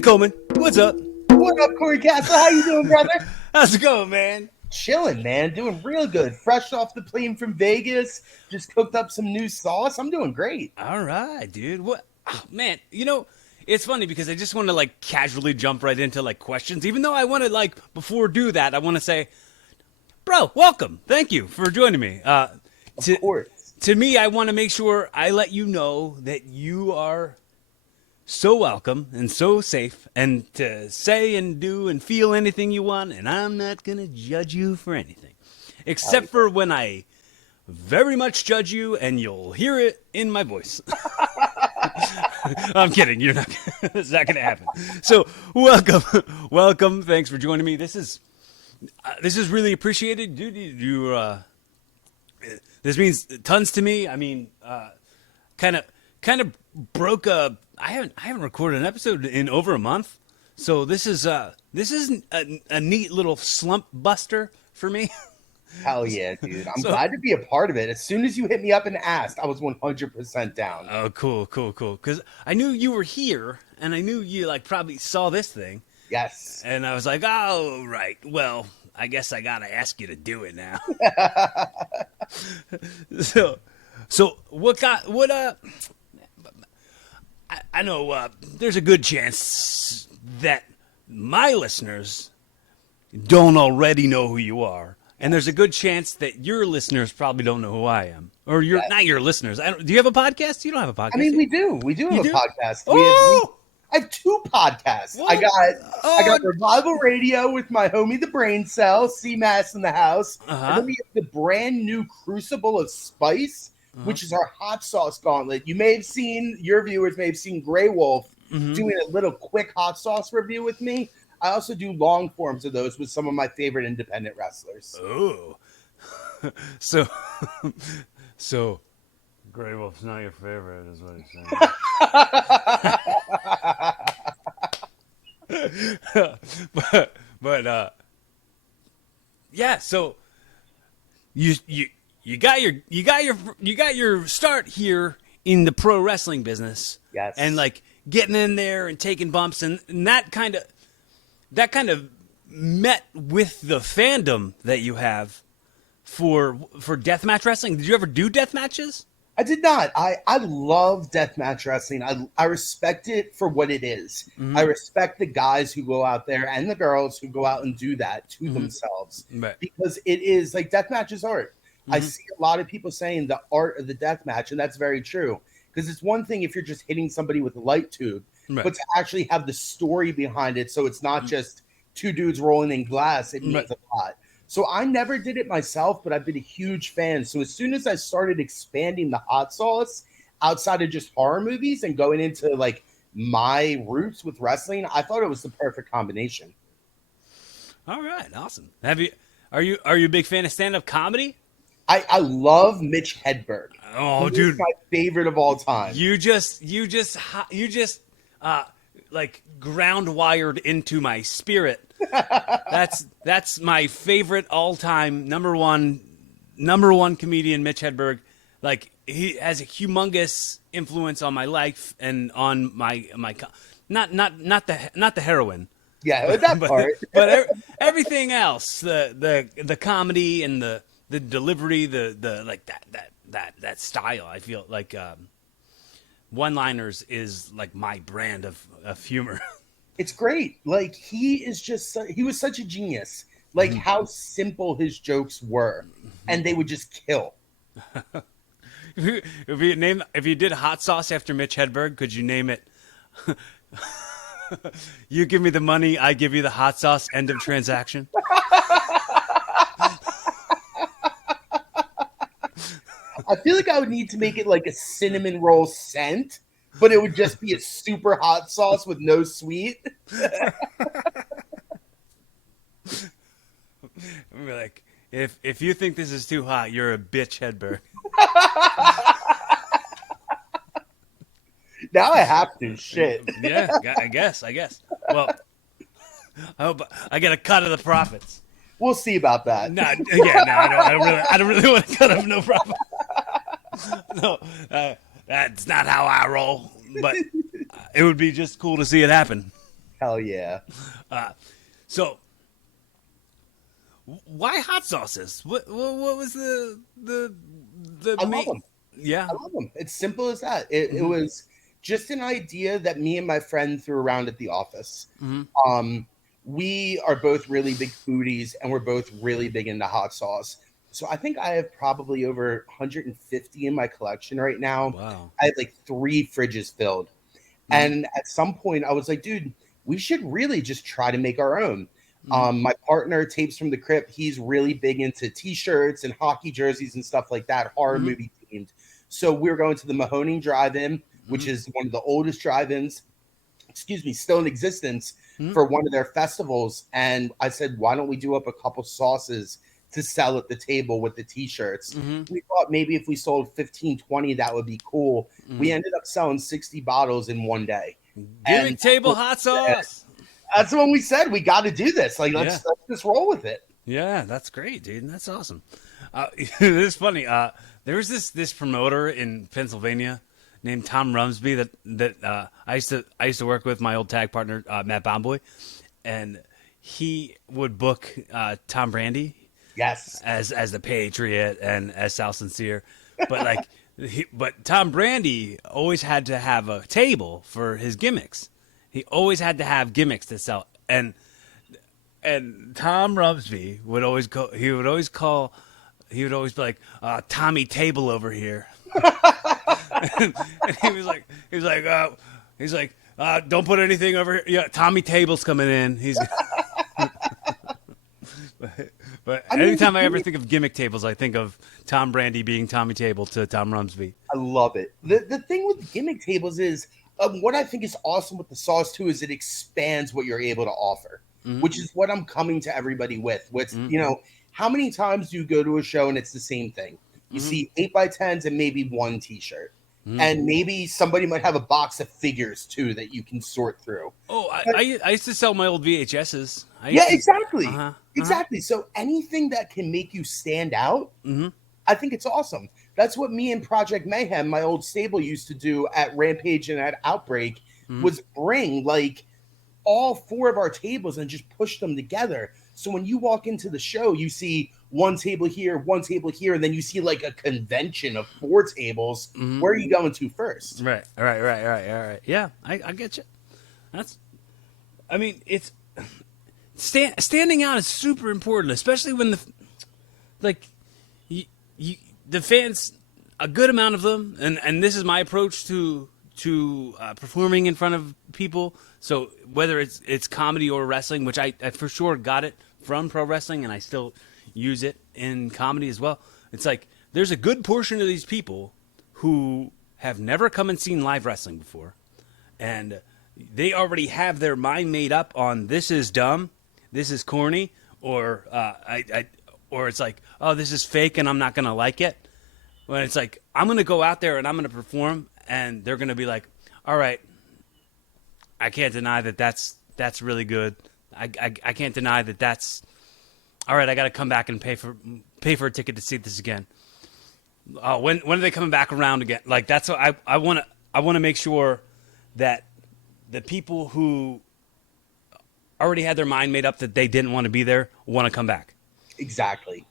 Steve Coleman, what's up? What up, Corey Castle? How you doing, brother? How's it going, man? Chilling, man. Doing real good. Fresh off the plane from Vegas. Just cooked up some new sauce. I'm doing great. All right, dude. What? Oh, man, it's funny because I just want to casually jump right into questions. Even though I want to before do that, I want to say, bro, welcome. Thank you for joining me. Of course. To me, I want to make sure I let you know that you are so welcome and so safe and to say and do and feel anything you want, and I'm not going to judge you for anything. Except for when I very much judge you, and you'll hear it in my voice. I'm kidding. It's not going to happen. So welcome. Thanks for joining me. This is really appreciated, dude. This means tons to me. I mean, kind of broke a. I haven't recorded an episode in over a month, so this is a neat little slump buster for me. Hell yeah, dude. I'm glad to be a part of it. As soon as you hit me up and asked, I was 100% down. Oh, cool. Because I knew you were here, and I knew you probably saw this thing. Yes. And I was like, oh, right. Well, I guess I gotta ask you to do it now. So I know there's a good chance that my listeners don't already know who you are. And there's a good chance that your listeners probably don't know who I am. Or not your listeners. Do you have a podcast? You don't have a podcast. I mean, we do. We do have a podcast. I have two podcasts. What? I got Revival Radio with my homie, the Brain Cell, C-Mass in the house. And then we have the brand new Crucible of Spice, which is our hot sauce gauntlet. Your viewers may have seen Grey Wolf doing a little quick hot sauce review with me. I also do long forms of those with some of my favorite independent wrestlers. Oh. So Grey Wolf's not your favorite, is what you're saying. but yeah, so you got your start here in the pro wrestling business. Yes. And getting in there and taking bumps, and that kind of met with the fandom that you have for deathmatch wrestling. Did you ever do death matches? I did not. I love deathmatch wrestling. I respect it for what it is. Mm-hmm. I respect the guys who go out there and the girls who go out and do that to themselves. Right. Because it is deathmatch is art. Mm-hmm. I see a lot of people saying the art of the deathmatch, and that's very true. Because it's one thing if you're just hitting somebody with a light tube, but to actually have the story behind it, so it's not just two dudes rolling in glass, it means a lot. So I never did it myself, but I've been a huge fan. So as soon as I started expanding the hot sauce outside of just horror movies and going into my roots with wrestling, I thought it was the perfect combination. All right, awesome. Are you a big fan of stand-up comedy? I love Mitch Hedberg. Oh, dude, my favorite of all time. You just ground wired into my spirit. That's my favorite all-time number one comedian, Mitch Hedberg. He has a humongous influence on my life and on my not the heroin. Yeah, that part. But everything else, the comedy and the delivery, that style. I feel one-liners is my brand of humor. It's great. He was such a genius. How simple his jokes were, and they would just kill. If you did hot sauce after Mitch Hedberg, could you name it? You give me the money, I give you the hot sauce. End of transaction. I feel like I would need to make it a cinnamon roll scent, but it would just be a super hot sauce with no sweet. I'm like, if you think this is too hot, you're a bitch, Hedberg. Now I have to. Shit. Yeah, I guess. Well, I hope I get a cut of the profits. We'll see about that. I don't really want to cut up no profit. No, that's not how I roll. But it would be just cool to see it happen. Hell yeah. So, why hot sauces? What was the I love main? them. Yeah. I love them. It's simple as that. It was just an idea that me and my friend threw around at the office. Um, we are both really big foodies, and we're both really big into hot sauce. So I think I have probably over 150 in my collection right now. Wow. I have like 3 fridges filled. And at some point, I was like, dude, we should really just try to make our own. My partner, Tapes from the Crypt, he's really big into t-shirts and hockey jerseys and stuff like that, horror movie themed. So we were going to the Mahoning Drive-In, which is one of the oldest drive-ins, excuse me, still in existence, for one of their festivals. And I said, why don't we do up a couple sauces to sell at the table with the t-shirts? We thought maybe if we sold 15, 20, that would be cool. We ended up selling 60 bottles in one day. Gimmick And table hot sauce. that's when we said we got to do this. Like, let's just roll with it. Yeah, that's great, dude. That's awesome. It's funny. There was this promoter in Pennsylvania named Tom Rumsby that I used to work with, my old tag partner Matt Bomboy, and he would book Tom Brandy, Yes, as the Patriot and as Sal Sincere, but like but Tom Brandy always had to have a table for his gimmicks. He always had to have gimmicks to sell, and Tom Rumsby would always go. He would always be like, Tommy Table over here. and he was like, don't put anything over here. Yeah, Tommy Table's coming in. He's. But anytime I ever think of gimmick tables, I think of Tom Brandy being Tommy Table to Tom Rumsby. I love it. The thing with gimmick tables is what I think is awesome with the sauce too is it expands what you're able to offer, which is what I'm coming to everybody with. How many times do you go to a show and it's the same thing? You see 8x10s and maybe one t-shirt. And maybe somebody might have a box of figures too that you can sort through. Oh, I used to sell my old VHSs. Exactly. Exactly. So anything that can make you stand out, I think it's awesome. That's what me and Project Mayhem, my old stable, used to do at Rampage and at Outbreak, was bring like all 4 of our tables and just push them together. So when you walk into the show, you see one table here, and then you see like a convention of 4 tables. Where are you going to first? Right. Yeah, I get you. It's standing out is super important, especially when the fans, a good amount of them, and this is my approach to performing in front of people. So whether it's comedy or wrestling, which I for sure got it from pro wrestling, and I still use it in comedy as well. It's like there's a good portion of these people who have never come and seen live wrestling before, and they already have their mind made up on this is dumb, this is corny, or or it's like, oh, this is fake and I'm not gonna like it. When it's like, I'm gonna go out there and I'm gonna perform, and they're gonna be like, all right, I can't deny that that's really good. I can't deny that that's all right. I got to come back and pay for a ticket to see this again. When are they coming back around again? Like that's what I want to make sure that the people who already had their mind made up that they didn't want to be there want to come back. Exactly.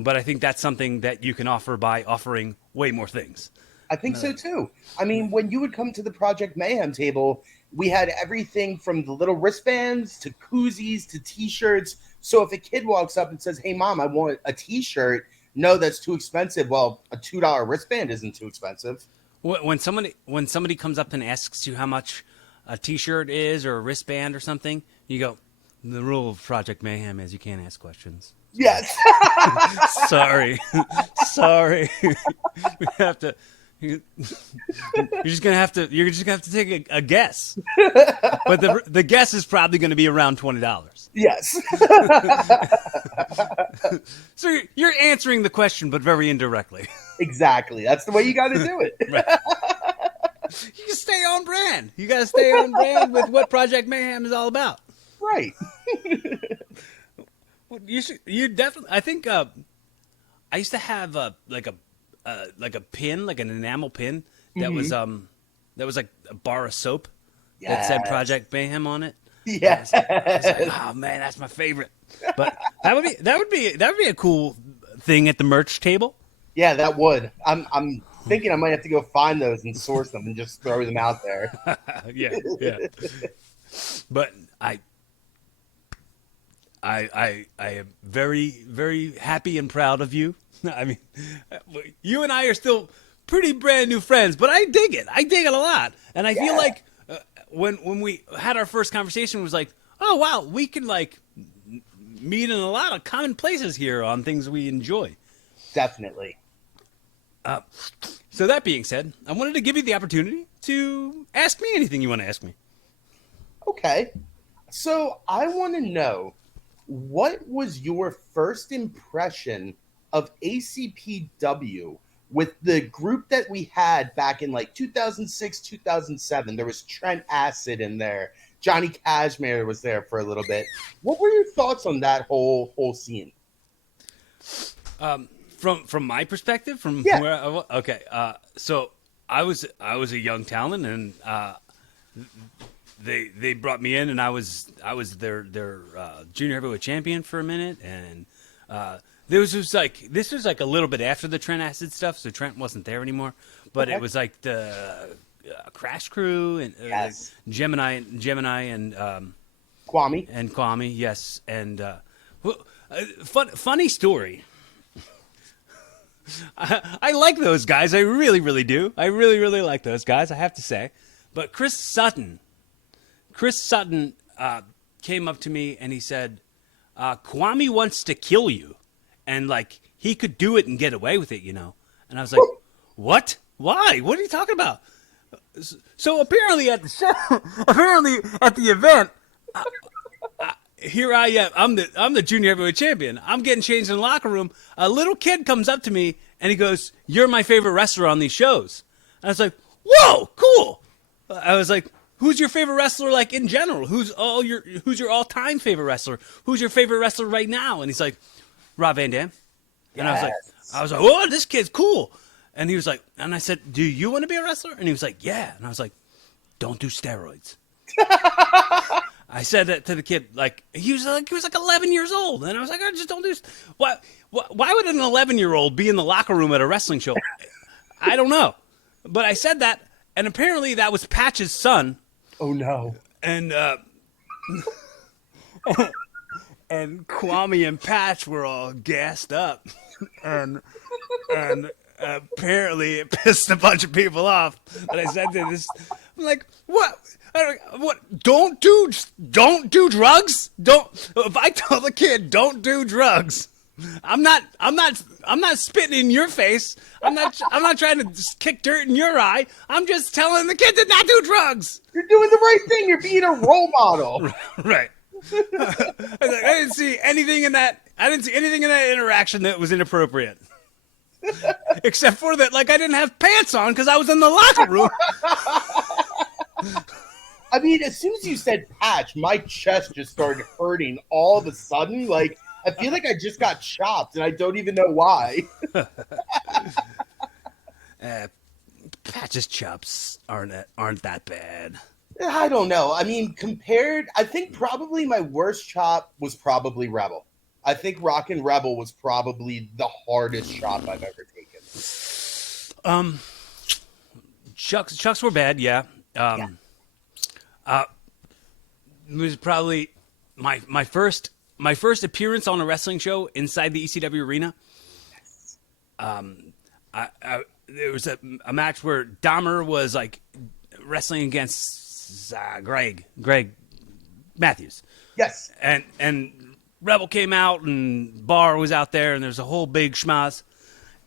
But I think that's something that you can offer by offering way more things. I think so too. I mean, when you would come to the Project Mayhem table, we had everything from the little wristbands to koozies to t-shirts. So if a kid walks up and says, "Hey mom, I want a t-shirt," no, that's too expensive. Well, a $2 wristband isn't too expensive. When somebody comes up and asks you how much a t-shirt is or a wristband or something, you go, the rule of Project Mayhem is you can't ask questions. Yes. Sorry. We have to. You're just gonna have to take a guess, but the guess is probably going to be around $20. Yes. So you're answering the question, but very indirectly. Exactly. That's the way you got to do it. Right. You stay on brand. You got to stay on brand with what Project Mayhem is all about. Right. You definitely. I think I used to have like a pin, like an enamel pin that was like a bar of soap that said Project Mayhem on it. Yeah. I was like, oh man, that's my favorite. But that would be a cool thing at the merch table. Yeah, that would. I'm thinking I might have to go find those and source them and just throw them out there. Yeah, yeah. But I am very, very happy and proud of you. I mean, you and I are still pretty brand new friends, but I dig it. I dig it a lot, and I feel like when we had our first conversation, it was like, oh wow, we can like meet in a lot of common places here on things we enjoy. Definitely. So that being said, I wanted to give you the opportunity to ask me anything you want to ask me. Okay. So I want to know, what was your first impression of ACPW with the group that we had back in like 2006, 2007? There was Trent Acid in there. Johnny Cashmere was there for a little bit. What were your thoughts on that whole scene? From my perspective, from Yeah. where okay, so I was a young talent, and they brought me in, and I was their junior heavyweight champion for a minute, and this was like a little bit after the Trent Acid stuff, so Trent wasn't there anymore, but Okay. it was like the Crash Crew and Yes. Gemini and Kwame. yes, and funny story. I like those guys. I really, really do. I really, really like those guys, I have to say. But Chris Sutton came up to me and he said, Kwame wants to kill you. And, like, he could do it and get away with it, you know. And I was like, what? Why? What are you talking about? So apparently at the show, apparently at the event, here I am. I'm the junior heavyweight champion. I'm getting changed in the locker room. A little kid comes up to me and he goes, "You're my favorite wrestler on these shows." And I was like, "Whoa, cool!" I was like, "Who's your favorite wrestler, like in general? Who's your all-time favorite wrestler? Who's your favorite wrestler right now?" And he's like, "Rob Van Dam." And Yes. I was like, "Oh, this kid's cool." And he was like, and I said, "Do you want to be a wrestler?" And he was like, "Yeah." And I was like, "Don't do steroids." I said that to the kid, like he was like 11 years old, and I was like, "I just don't do." Why would an 11-year-old be in the locker room at a wrestling show? I don't know, but I said that, and apparently that was Patch's son, Oh no. and and Kwame and Patch were all gassed up, and apparently it pissed a bunch of people off that I said to this. I'm like, what? What? Don't do drugs. Don't. If I tell the kid don't do drugs, I'm not spitting in your face. I'm not trying to just kick dirt in your eye. I'm just telling the kid to not do drugs. You're doing the right thing. You're being a role model. Right. I didn't see anything in that. I didn't see anything in that interaction that was inappropriate. Except for that, like I didn't have pants on because I was in the locker room. I mean, as soon as you said Patch, my chest just started hurting all of a sudden. Like, I feel like I just got chopped, and I don't even know why. Patch's chops aren't that bad. I don't know. I mean, I think probably my worst chop was probably Rebel. I think Rockin' Rebel was probably the hardest chop I've ever taken. Chucks were bad, yeah. It was probably my first appearance on a wrestling show inside the ECW arena. There was a match where Dahmer was like wrestling against Greg Matthews. Yes. And Rebel came out and Barr was out there and there's a whole big schmaz,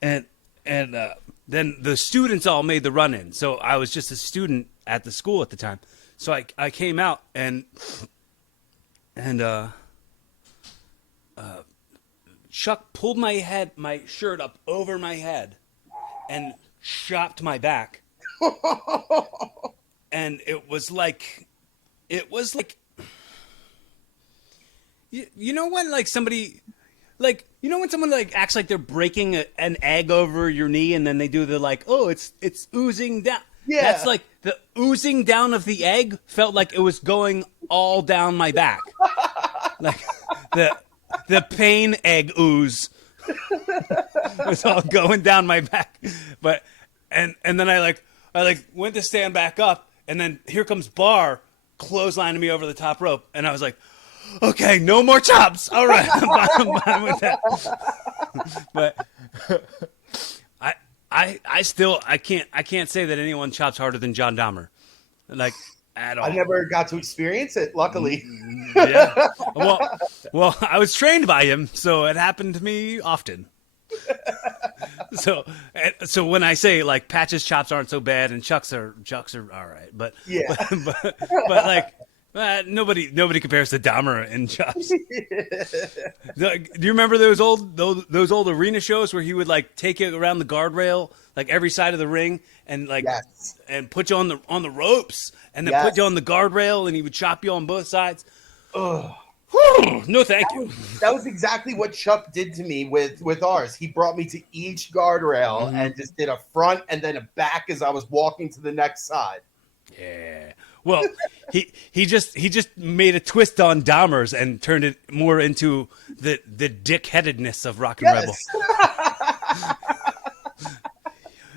and then the students all made the run in. So I was just a student at the school at the time. So I came out and Chuck pulled my shirt up over my head and chopped my back. And it was like you know when like somebody like you know when someone like acts like they're breaking an egg over your knee and then they do the like, oh, it's oozing down. Yeah. the oozing down of the egg felt like it was going all down my back, like the pain egg ooze was all going down my back. But and then I went to stand back up, and then here comes Bar clotheslining me over the top rope, and I was like, okay, no more chops. All right, I'm fine with that. But I can't say that anyone chops harder than John Dahmer, like at all. I never got to experience it, luckily. Yeah. Well, I was trained by him, so it happened to me often. So when I say like Patch's chops aren't so bad and Chuck's are all right, but yeah, but like nobody compares to Dahmer in chops. Do you remember those old arena shows where he would like take you around the guardrail, like every side of the ring, and like and put you on the ropes, and then put you on the guardrail, and he would chop you on both sides? Ugh. No, thank you. That was exactly what Chuck did to me with ours. He brought me to each guardrail and just did a front and then a back as I was walking to the next side. Yeah. Well, he just made a twist on Dahmer's and turned it more into the dick-headedness of Rock and Rebel.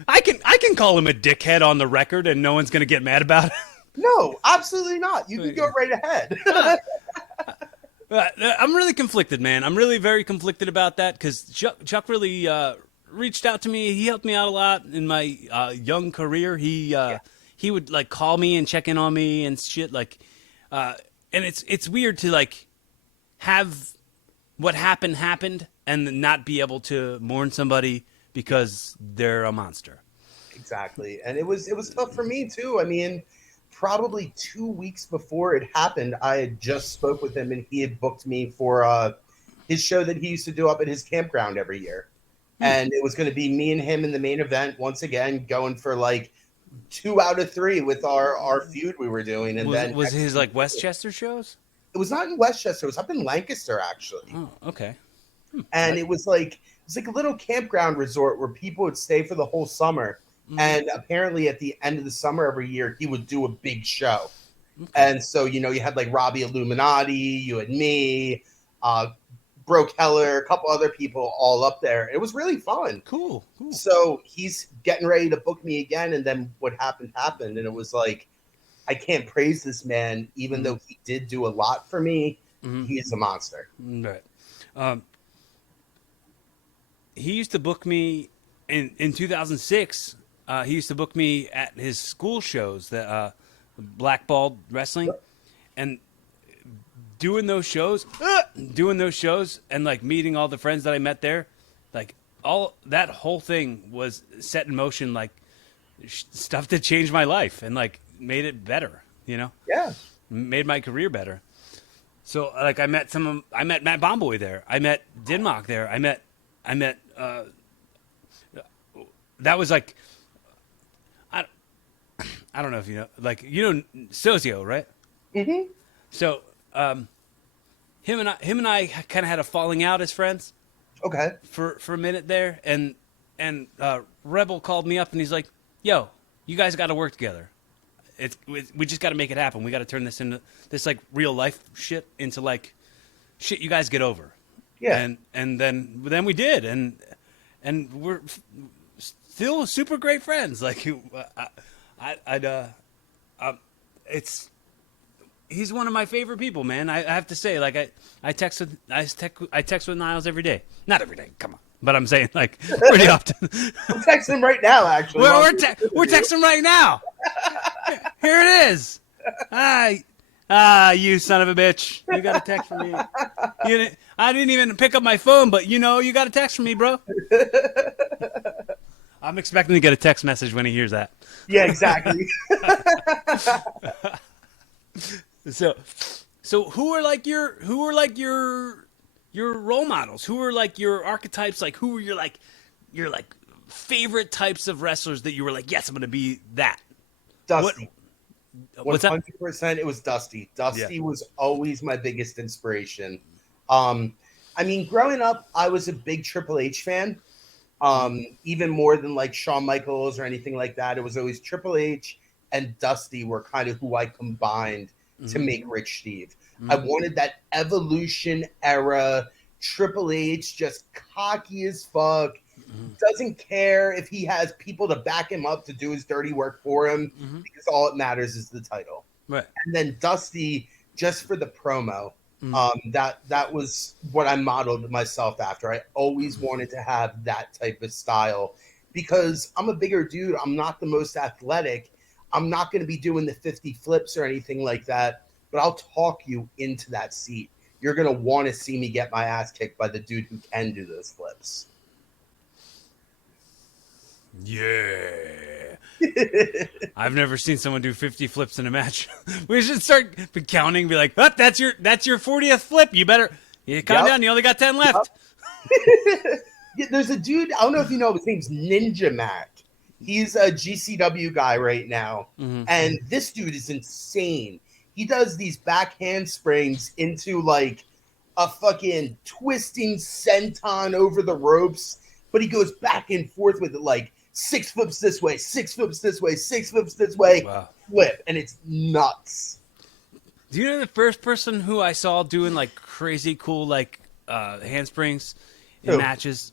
I can call him a dickhead on the record, and no one's gonna get mad about it. No, absolutely not. You can go right ahead. I'm really conflicted, man. I'm really very conflicted about that because Chuck really reached out to me. He helped me out a lot in my young career. He would like call me and check in on me and shit. Like, and it's weird to like have what happened and not be able to mourn somebody because they're a monster. Exactly, and it was tough for me too. I mean, probably 2 weeks before it happened, I had just spoke with him, and he had booked me for his show that he used to do up at his campground every year. And it was going to be me and him in the main event once again, going for like 2 out of 3 with our feud we were doing. And was his like Westchester shows? It was not in Westchester. It was up in Lancaster, actually. Oh, okay. And it was like a little campground resort where people would stay for the whole summer. And apparently at the end of the summer every year, he would do a big show. Okay. And so, you had like Robbie Illuminati, you had me, Bro Keller, a couple other people all up there. It was really fun. Cool. So he's getting ready to book me again. And then what happened. And it was like, I can't praise this man, even though he did do a lot for me. He is a monster. Right. He used to book me in 2006. He used to book me at his school shows, that Blackballed Wrestling, and doing those shows, and like meeting all the friends that I met there, like all that whole thing was set in motion, like stuff that changed my life and like made it better, Yeah, made my career better. So like I met Matt Bomboy there, I met Dinmock there, I met that was like. I don't know if you know, like, Sozio, right? Mm-hmm. So, him and I kind of had a falling out as friends. Okay. For a minute there, and Rebel called me up and he's like, "Yo, you guys got to work together. We just got to make it happen. We got to turn this into this like real life shit into like shit you guys get over." Yeah. And then we did, and we're still super great friends. Like, he's one of my favorite people, man. I have to say, like, I text with Niles every day. Not every day, come on, but I'm saying like pretty often. I'm texting him right now, actually. We're texting right now. Here it is. You son of a bitch! You got a text from me. I didn't even pick up my phone, but you got a text from me, bro. I'm expecting to get a text message when he hears that. Yeah, exactly. So who are like your role models? Who are like your archetypes? Like who are your favorite types of wrestlers that you were like, yes, I'm going to be that? Dusty. What's that? 100%. It was Dusty. Dusty was always my biggest inspiration. I mean, growing up, I was a big Triple H fan. Even more than like Shawn Michaels or anything like that. It was always Triple H, and Dusty were kind of who I combined to make Rich Steve. I wanted that Evolution era Triple H, just cocky as fuck, doesn't care if he has people to back him up to do his dirty work for him, because all it matters is the title. Right. And then Dusty, just for the promo. That was what I modeled myself after. I always wanted to have that type of style because I'm a bigger dude. I'm not the most athletic. I'm not going to be doing the 50 flips or anything like that, but I'll talk you into that seat. You're going to want to see me get my ass kicked by the dude who can do those flips. Yeah. I've never seen someone do 50 flips in a match. We should start counting, be like, oh, that's your 40th flip. You better calm down. You only got 10 left. Yeah, there's a dude, I don't know if you know, his name's Ninja Mac. He's a GCW guy right now. And this dude is insane. He does these back handsprings into like a fucking twisting senton over the ropes, but he goes back and forth with it like 6 flips this way, 6 flips this way, 6 flips this way, flip, and it's nuts. Do you know the first person who I saw doing like crazy cool like handsprings in matches?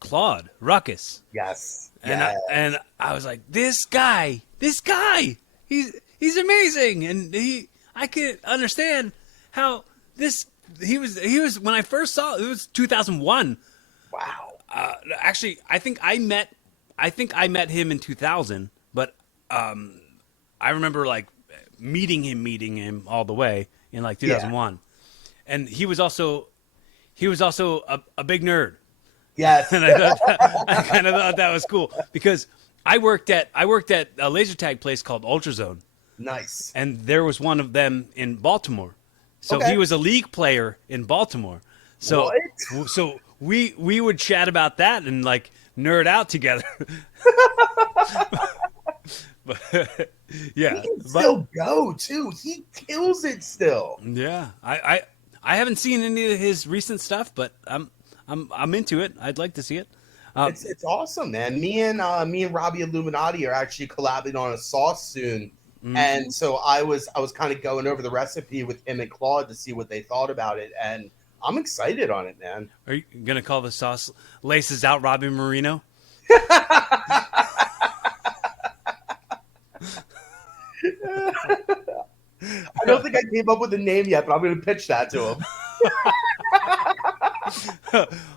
Claude Ruckus. Yes. And I was like, this guy, he's amazing, and I could understand how he was when I first saw it was 2001. Wow. Actually, I think I met him in 2000, but I remember like meeting him all the way in like 2001, and he was also a big nerd. Yes. And I kind of thought that was cool because I worked at a laser tag place called Ultrazone. Nice. And there was one of them in Baltimore. So he was a league player in Baltimore. So we would chat about that and like nerd out together. But yeah, he can still go too. He kills it still. Yeah. I haven't seen any of his recent stuff, but I'm into it. I'd like to see it. It's awesome, man. Me and Robbie Illuminati are actually collabing on a sauce soon, and so I was kind of going over the recipe with him and Claude to see what they thought about it, and I'm excited on it, man. Are you gonna call the sauce "Laces Out" Robbie Marino? I don't think I came up with a name yet, but I'm going to pitch that to him.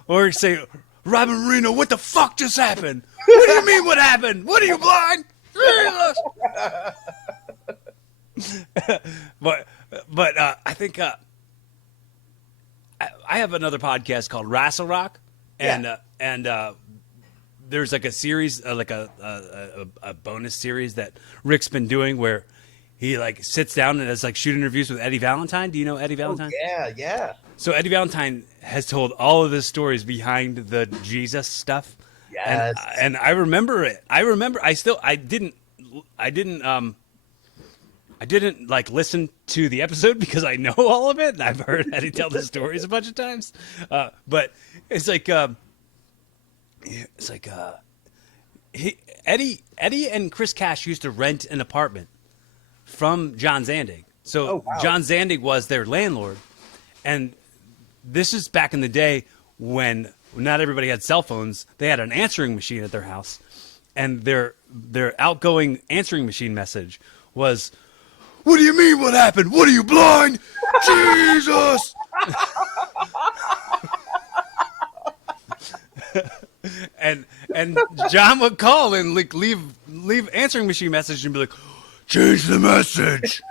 Or say, Robbie Marino, what the fuck just happened? What do you mean what happened? What are you, blind? but I think I have another podcast called Wrestle Rock, and there's like a series, like a bonus series that Rick's been doing where he like sits down and has like shoot interviews with Eddie Valentine. Do you know Eddie Valentine? Oh, yeah. So Eddie Valentine has told all of the stories behind the Jesus stuff. Yes. And I remember it. I didn't like listen to the episode because I know all of it and I've heard Eddie tell the stories a bunch of times. But it's like Eddie and Chris Cash used to rent an apartment from John Zandig. So John Zandig was their landlord, and this is back in the day when not everybody had cell phones. They had an answering machine at their house, and their outgoing answering machine message was, "What do you mean? What happened? What are you, blind? Jesus!" and John would call and like leave answering machine message and be like, "Change the message."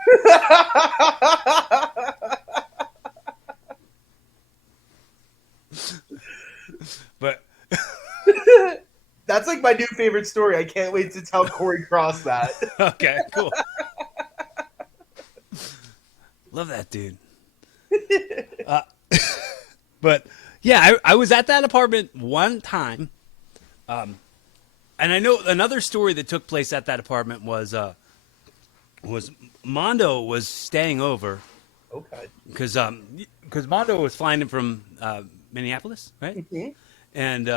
But that's like my new favorite story. I can't wait to tell Corey Cross that. Okay, cool. Love that dude. But yeah, I was at that apartment one time, and I know another story that took place at that apartment was Mondo was staying over. Okay. Because Mondo was flying in from Minneapolis, right? Mm-hmm. And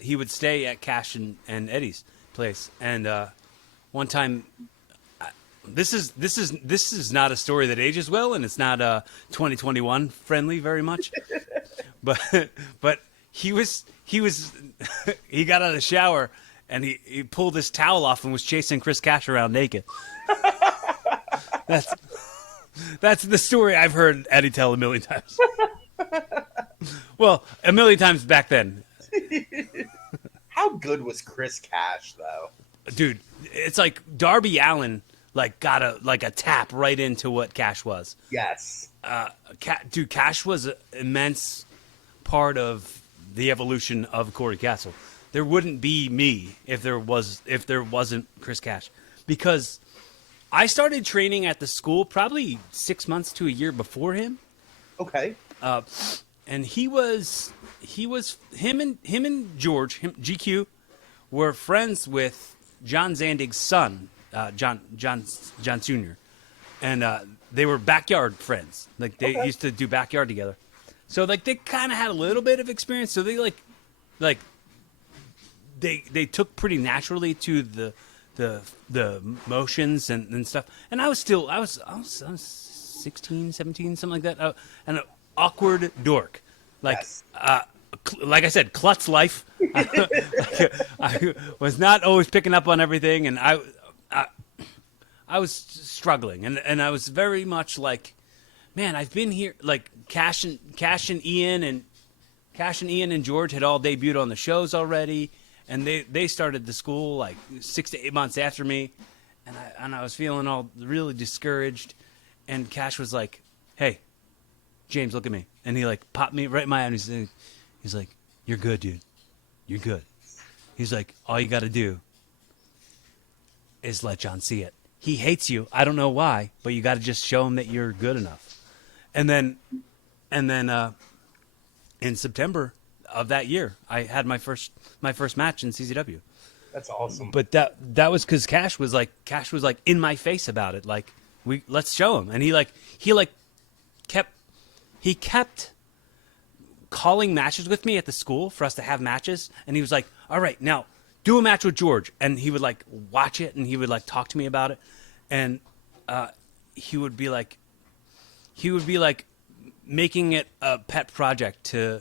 he would stay at Cash and Eddie's place. And one time this is not a story that ages well, and it's not 2021 friendly very much. but he got out of the shower and he pulled his towel off and was chasing Chris Cash around naked. That's the story I've heard Eddie tell a million times. Well, a million times back then. How good was Chris Cash, though? Dude, it's like Darby Allin got a tap right into what Cash was. Yes. Dude, Cash was an immense part of the evolution of Corey Castle. There wouldn't be me if there wasn't Chris Cash, because I started training at the school probably 6 months to a year before him. Okay. And him and George, GQ, were friends with John Zandig's son, John Sr. And they were backyard friends. Like they used to do backyard together. So like they kind of had a little bit of experience. So they they took pretty naturally to the motions and stuff. And I was 16, 17, something like that. And an awkward dork. Like, yes. Like I said, klutz life. I was not always picking up on everything, and I was struggling, and I was very much like, man, I've been here. Like Cash and Ian and George had all debuted on the shows already, and they started the school like 6 to 8 months after me, and I was feeling all really discouraged, and Cash was like, hey, James, look at me. And he like popped me right in my eye, and he's like, you're good, dude. You're good. He's like, all you got to do is let John see it. He hates you. I don't know why, but you got to just show him that you're good enough. And then in September of that year, I had my first match in CZW. That's awesome. But that was because Cash was like in my face about it. Like, let's show him. And he kept calling matches with me at the school for us to have matches. And he was like, all right, now do a match with George. And he would like watch it and he would like talk to me about it. And he would be like making it a pet project to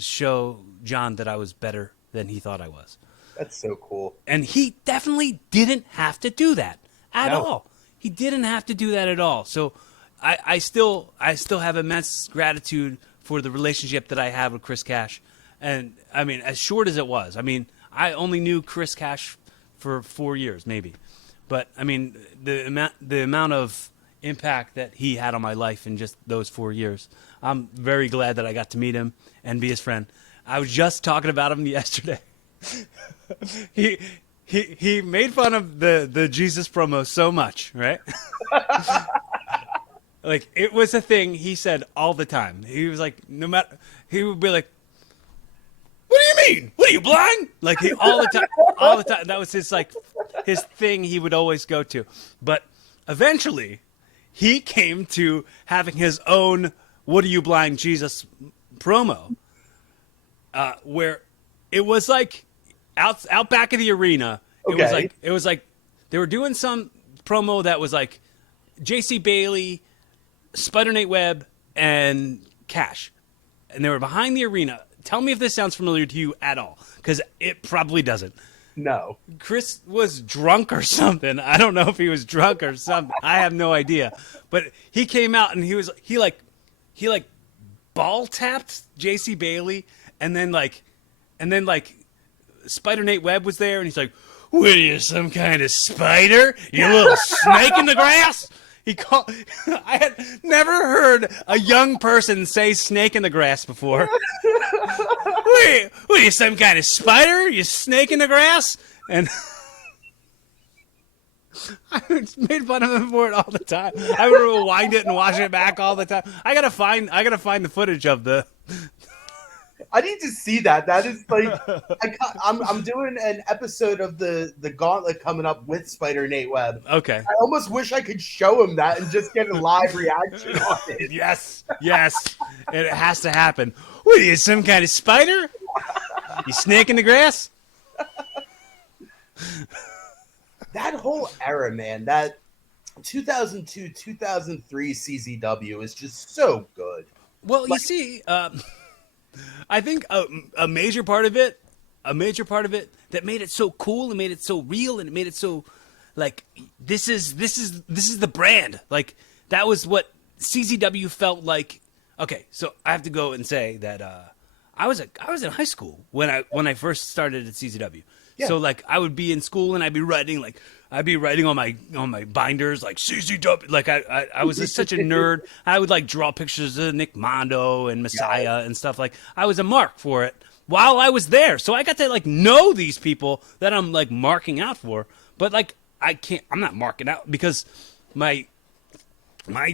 show John that I was better than he thought I was. That's so cool. And he definitely didn't have to do that at all. He didn't have to do that at all. So I still have immense gratitude for the relationship that I have with Chris Cash. And I mean, as short as it was, I mean, I only knew Chris Cash for 4 years, maybe. But I mean, the amount of impact that he had on my life in just those 4 years, I'm very glad that I got to meet him and be his friend. I was just talking about him yesterday. He made fun of the Jesus promo so much, right? Like, it was a thing he said all the time. He was like, he would be like, what do you mean? What are you, blind? Like, all the time. That was his thing he would always go to. But eventually, he came to having his own "What are you, blind, Jesus" promo, where it was like out back of the arena. Okay. It was like they were doing some promo that was like J.C. Bailey, Spider Nate Webb, and Cash, and they were behind the arena. Tell me if this sounds familiar to you at all, because it probably doesn't. No. Chris was drunk or something. I don't know if he was drunk or something. I have no idea. But he came out and he ball tapped J.C. Bailey, and then Spider Nate Webb was there, and he's like, "What are you, some kind of spider? You little snake in the grass?" I had never heard a young person say "snake in the grass" before. What are you, some kind of spider? You snake in the grass? And I made fun of him for it all the time. I would rewind it and watch it back all the time. I gotta find the footage of the. I need to see that. That is like, I'm doing an episode of the Gauntlet coming up with Spider Nate Webb. Okay. I almost wish I could show him that and just get a live reaction on it. Yes. It has to happen. What are you, some kind of spider? You snake in the grass? That whole era, man. That 2002, 2003 CZW is just so good. Well, you Like, see, I think a major part of it, that made it so cool and made it so real and it made it so like this is the brand. Like that was what CZW felt like. Okay, so I have to go and say that I was in high school when I first started at CZW. yeah, So like I would be in school and I'd be writing on my binders like CZW. Like I was just such a nerd. I would like draw pictures of Nick Mondo and Messiah and stuff. Like I was a mark for it while I was there. So I got to like know these people that I'm like marking out for. But like I'm not marking out because my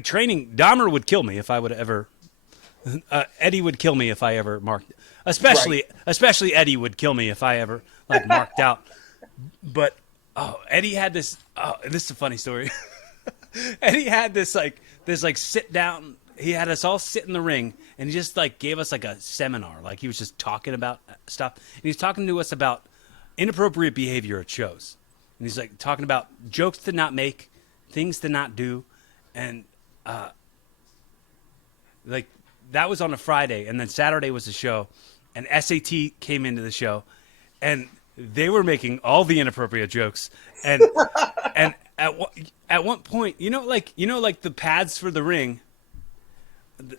training, Dahmer would kill me if I would ever. Eddie would kill me if I ever marked. Especially Eddie would kill me if I ever like marked out. But Eddie had this. This is a funny story. Eddie had this sit down. He had us all sit in the ring, and he just like gave us like a seminar. Like he was just talking about stuff. And he's talking to us about inappropriate behavior at shows. And he's like talking about jokes to not make, things to not do, and like that was on a Friday, and then Saturday was the show, and SAT came into the show, and they were making all the inappropriate jokes, and at one point, like the pads for the ring,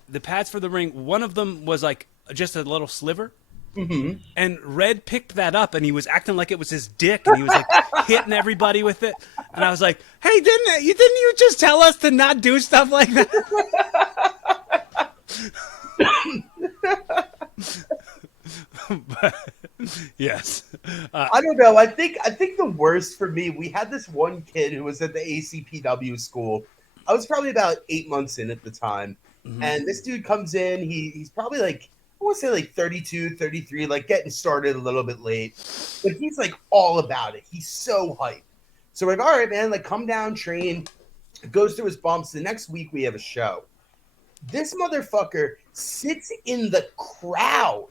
the pads for the ring, one of them was like just a little sliver. Mm-hmm. And Red picked that up, and he was acting like it was his dick, and he was like hitting everybody with it. And I was like, "Hey, didn't you just tell us to not do stuff like that?" But, yes, I don't know. I think the worst for me, we had this one kid who was at the ACPW school. I was probably about 8 months in at the time, and this dude comes in. He's probably like, I want to say like 32, 33, like getting started a little bit late, but he's like all about it. He's so hyped. So we're like, all right, man, like come down, train. Goes through his bumps. The next week we have a show. This motherfucker sits in the crowd,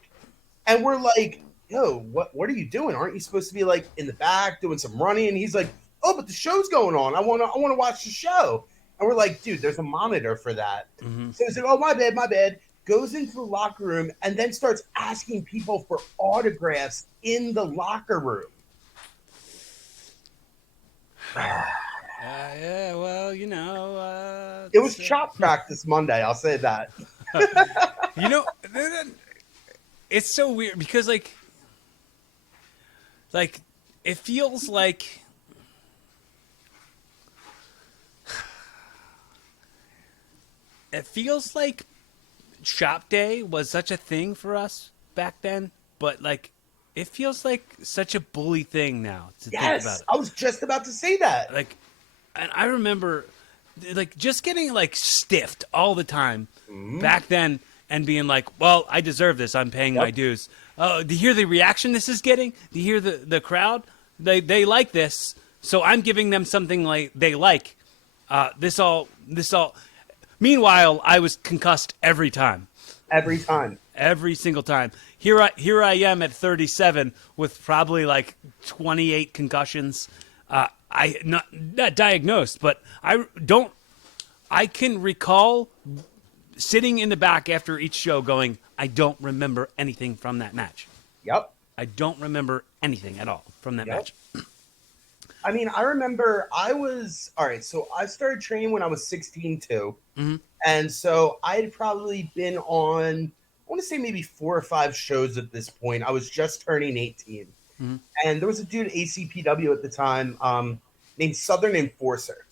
and we're like, yo, what are you doing? Aren't you supposed to be like in the back doing some running? And he's like, oh, but the show's going on. I want to watch the show. And we're like, dude, there's a monitor for that. Mm-hmm. So he's like, oh, my bad. Goes into the locker room and then starts asking people for autographs in the locker room. Yeah, well, it was chop practice Monday. I'll say that. It's so weird because like it feels like Shop Day was such a thing for us back then, but like it feels like such a bully thing now to think about it. I was just about to say that. Like, and I remember like just getting like stiffed all the time back then and being like, well, I deserve this. I'm paying my dues. Do you hear the reaction this is getting? Do you hear the crowd? They like this, so I'm giving them something like they like. This all. Meanwhile, I was concussed every time. Every time. Every single time. Here I am at 37 with probably like 28 concussions. I not diagnosed, but I can recall sitting in the back after each show going, I don't remember anything from that match. Yep. I don't remember anything at all from that match. I mean, I remember so I started training when I was 16 too. Mm-hmm. And so I had probably been on, I want to say maybe 4 or 5 shows at this point. I was just turning 18. Mm-hmm. And there was a dude at ACPW at the time named Southern Enforcer.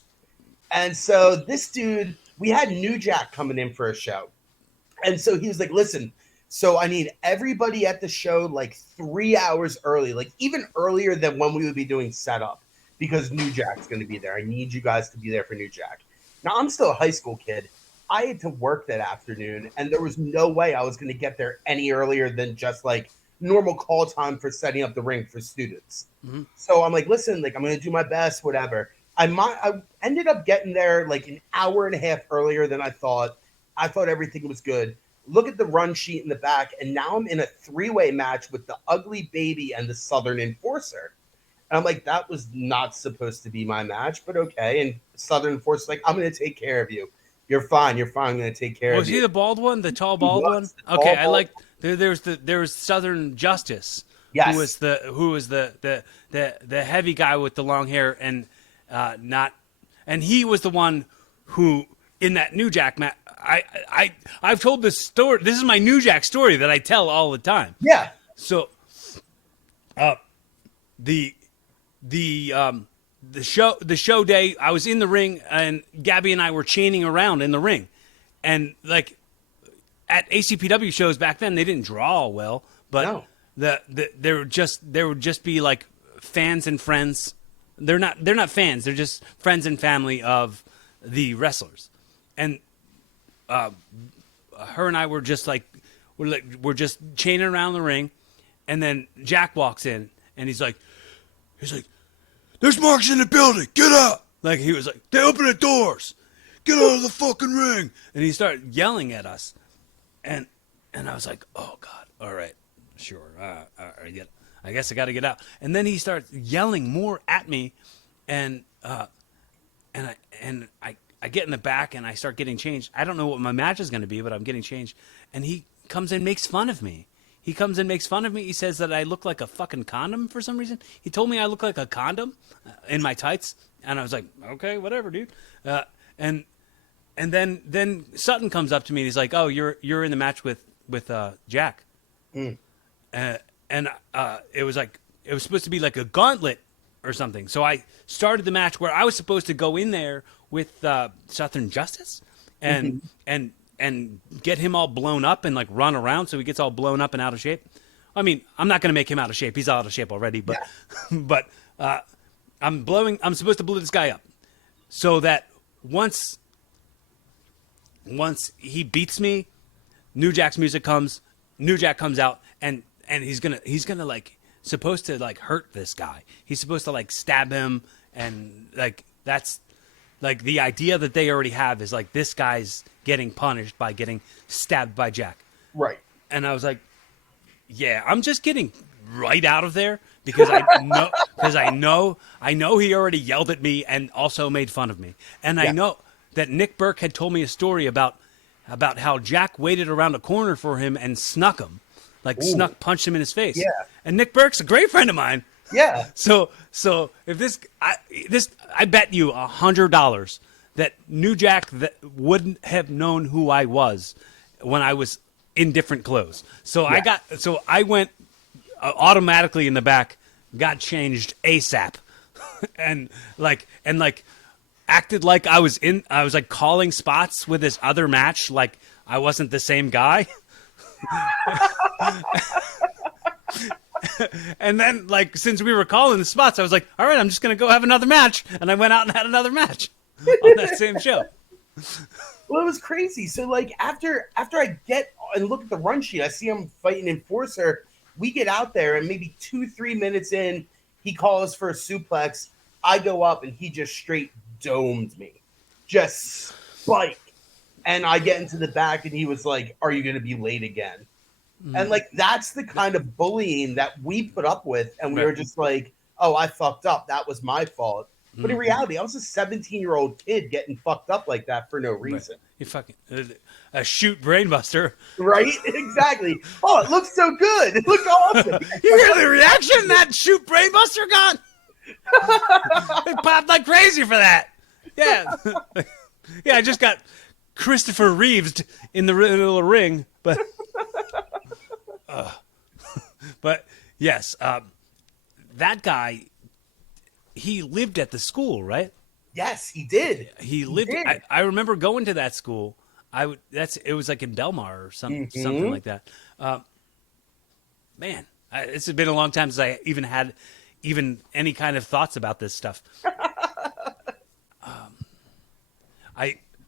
And so this dude, we had New Jack coming in for a show. And so he was like, listen, so I need everybody at the show like 3 hours early, like even earlier than when we would be doing setup, because New Jack's going to be there. I need you guys to be there for New Jack. Now, I'm still a high school kid. I had to work that afternoon, and there was no way I was going to get there any earlier than just like normal call time for setting up the ring for students. Mm-hmm. So I'm like, listen, like I'm going to do my best, whatever. I ended up getting there like an hour and a half earlier than I thought. I thought everything was good. Look at the run sheet in the back, and now I'm in a 3-way match with the Ugly Baby and the Southern Enforcer. And I'm like, that was not supposed to be my match, but okay. And Southern Force is like, I'm going to take care of you. You're fine. You're fine. I'm going to take care Was of he you. the bald one, the tall He bald one? was the Okay, tall, I bald like there was Southern Justice, Yes. who was the heavy guy with the long hair and not, and he was the one who in that New Jack match. I've told this story. This is my New Jack story that I tell all the time. Yeah. So, the show day, I was in the ring, and Gabby and I were chaining around in the ring, and like at ACPW shows back then, they didn't draw well, but No. there would just be like fans and friends. They're not fans. They're just friends and family of the wrestlers, and her and I were just like we're just chaining around the ring, and then Jack walks in, and he's like, "There's marks in the building. Get out!" Like he was like, "They open the doors. Get out of the fucking ring!" And he started yelling at us, and I was like, "Oh God, all right, sure, I guess I got to get out." And then he starts yelling more at me, and I get in the back and I start getting changed. I don't know what my match is going to be, but I'm getting changed. And he comes and makes fun of me. He comes and makes fun of me. He says that I look like a fucking condom for some reason. He told me I look like a condom in my tights. And I was like, okay, whatever, dude. And then Sutton comes up to me and he's like, "Oh, you're in the match with Jack." Mm. And it was supposed to be like a gauntlet or something. So I started the match where I was supposed to go in there with Southern Justice and get him all blown up and like run around so he gets all blown up and out of shape. I mean, I'm not going to make him out of shape. He's out of shape already, but but I'm supposed to blow this guy up so that once he beats me, New Jack's music comes, New Jack comes out and he's gonna like supposed to like hurt this guy. He's supposed to like stab him, and like that's like the idea that they already have is like this guy's getting punished by getting stabbed by Jack. Right. And I was like, yeah, I'm just getting right out of there because I know he already yelled at me and also made fun of me. And I know that Nick Burke had told me a story about how Jack waited around a corner for him and snuck him. Like punched him in his face. Yeah. And Nick Burke's a great friend of mine. Yeah. So if I bet you $100 that New Jack wouldn't have known who I was when I was in different clothes. So I went automatically in the back, got changed ASAP, and acted like I was like calling spots with this other match, like I wasn't the same guy. And then, like, since we were calling the spots, I was like, all right, I'm just going to go have another match. And I went out and had another match on that same show. Well, it was crazy. So, like, after I get and look at the run sheet, I see him fighting Enforcer. We get out there, and maybe 2-3 minutes in, he calls for a suplex. I go up, and he just straight domed me. Just spike. And I get into the back, and he was like, "Are you going to be late again?" And, like, that's the kind of bullying that we put up with. And we were just like, "Oh, I fucked up. That was my fault." But in reality, I was a 17-year-old kid getting fucked up like that for no reason. You fucking a shoot brainbuster. Right? Exactly. Oh, it looks so good. It looked awesome. You hear the reaction that shoot brainbuster got? It popped like crazy for that. Yeah. Yeah, I just got Christopher Reeves in the middle of the ring, but yes, that guy, he lived at the school, right? Yes, he did. He lived. Did. I remember going to that school. It was like in Delmar or something like that. Man, it's been a long time since I even had any kind of thoughts about this stuff.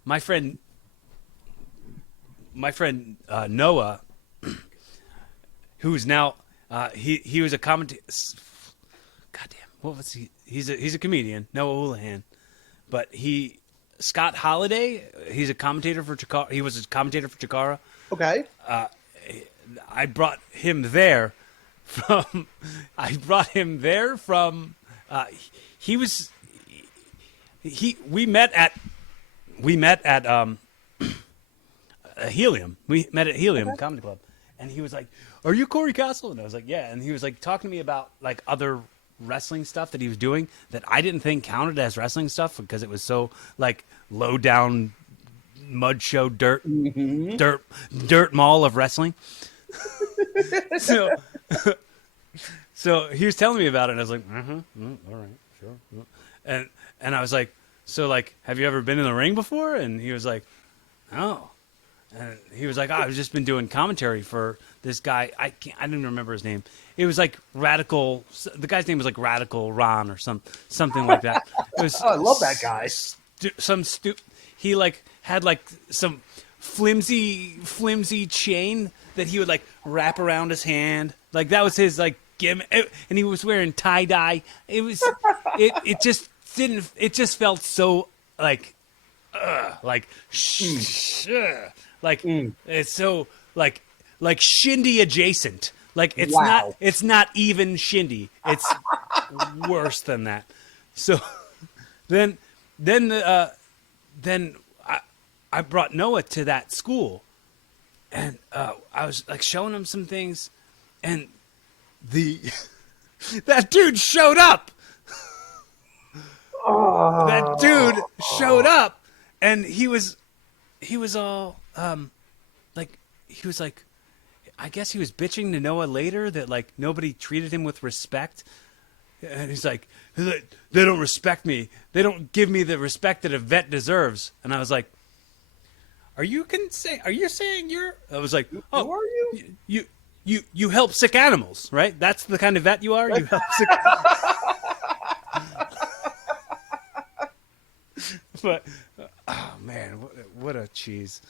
My friend Noah, who's now he was a commentator. Goddamn, what was he? He's a comedian, Noah Houlihan, but Scott Holiday. He's a commentator for Chikara. He was a commentator for Chikara. Okay. I brought him there from uh, he was we met at Helium. We met at Helium Comedy Club, and he was like, "Are you Corey Castle?" And I was like, "Yeah." And he was like talking to me about like other wrestling stuff that he was doing that I didn't think counted as wrestling stuff because it was so like low down mud show dirt mall of wrestling. so so he was telling me about it, and I was like, all right, sure. And I was like, so like, have you ever been in the ring before? And he was like, oh. And he was like, oh, I've just been doing commentary for this guy. I didn't remember his name. It was like Radical. The guy's name was like Radical Ron or something like that. It was. Oh, I love that guy. He like had like some flimsy chain that he would like wrap around his hand. Like that was his like gimmick. And he was wearing tie dye. It just didn't. It just felt so like it's so like Shindy adjacent. Like it's not even Shindy. It's worse than that. So then I brought Noah to that school, and I was like showing him some things, and that dude showed up. Oh. That dude showed up, and he was all like he was like, I guess he was bitching to Noah later that like nobody treated him with respect, and he's like, they don't respect me, they don't give me the respect that a vet deserves. And I was like, are you saying you're? I was like, oh, who are you? You help sick animals, right? That's the kind of vet you are. You help sick. But oh man, what a cheese!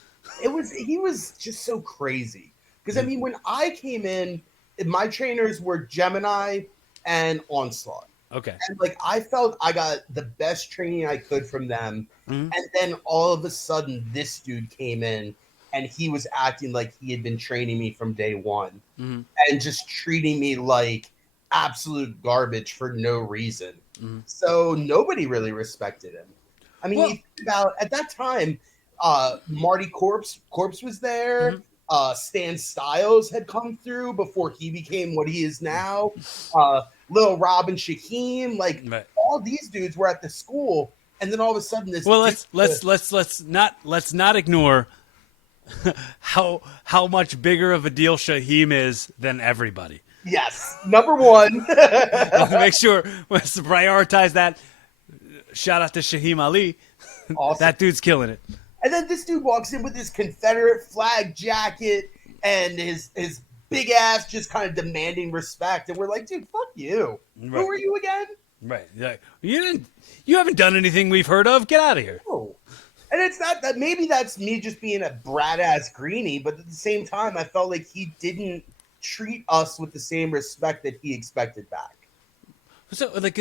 He was just so crazy because I mean, when I came in, my trainers were Gemini and Onslaught. Okay, and like I felt I got the best training I could from them, and then all of a sudden this dude came in and he was acting like he had been training me from day one, and just treating me like absolute garbage for no reason. So nobody really respected him. I mean, you think about at that time, Marty Corpse was there. Stan Styles had come through before he became what he is now. Lil Rob and Shaheem, like all these dudes were at the school, and then all of a sudden this. Well, let's not ignore how much bigger of a deal Shaheem is than everybody. Yes, number one. Make sure let's prioritize that. Shout out to Shaheem Ali. Awesome. That dude's killing it. And then this dude walks in with his Confederate flag jacket and his big ass just kind of demanding respect. And we're like, dude, fuck you. Right. Who are you again? Right. Like, you haven't done anything we've heard of. Get out of here. No. And it's not that, maybe that's me just being a brat ass greenie, but at the same time, I felt like he didn't treat us with the same respect that he expected back. So like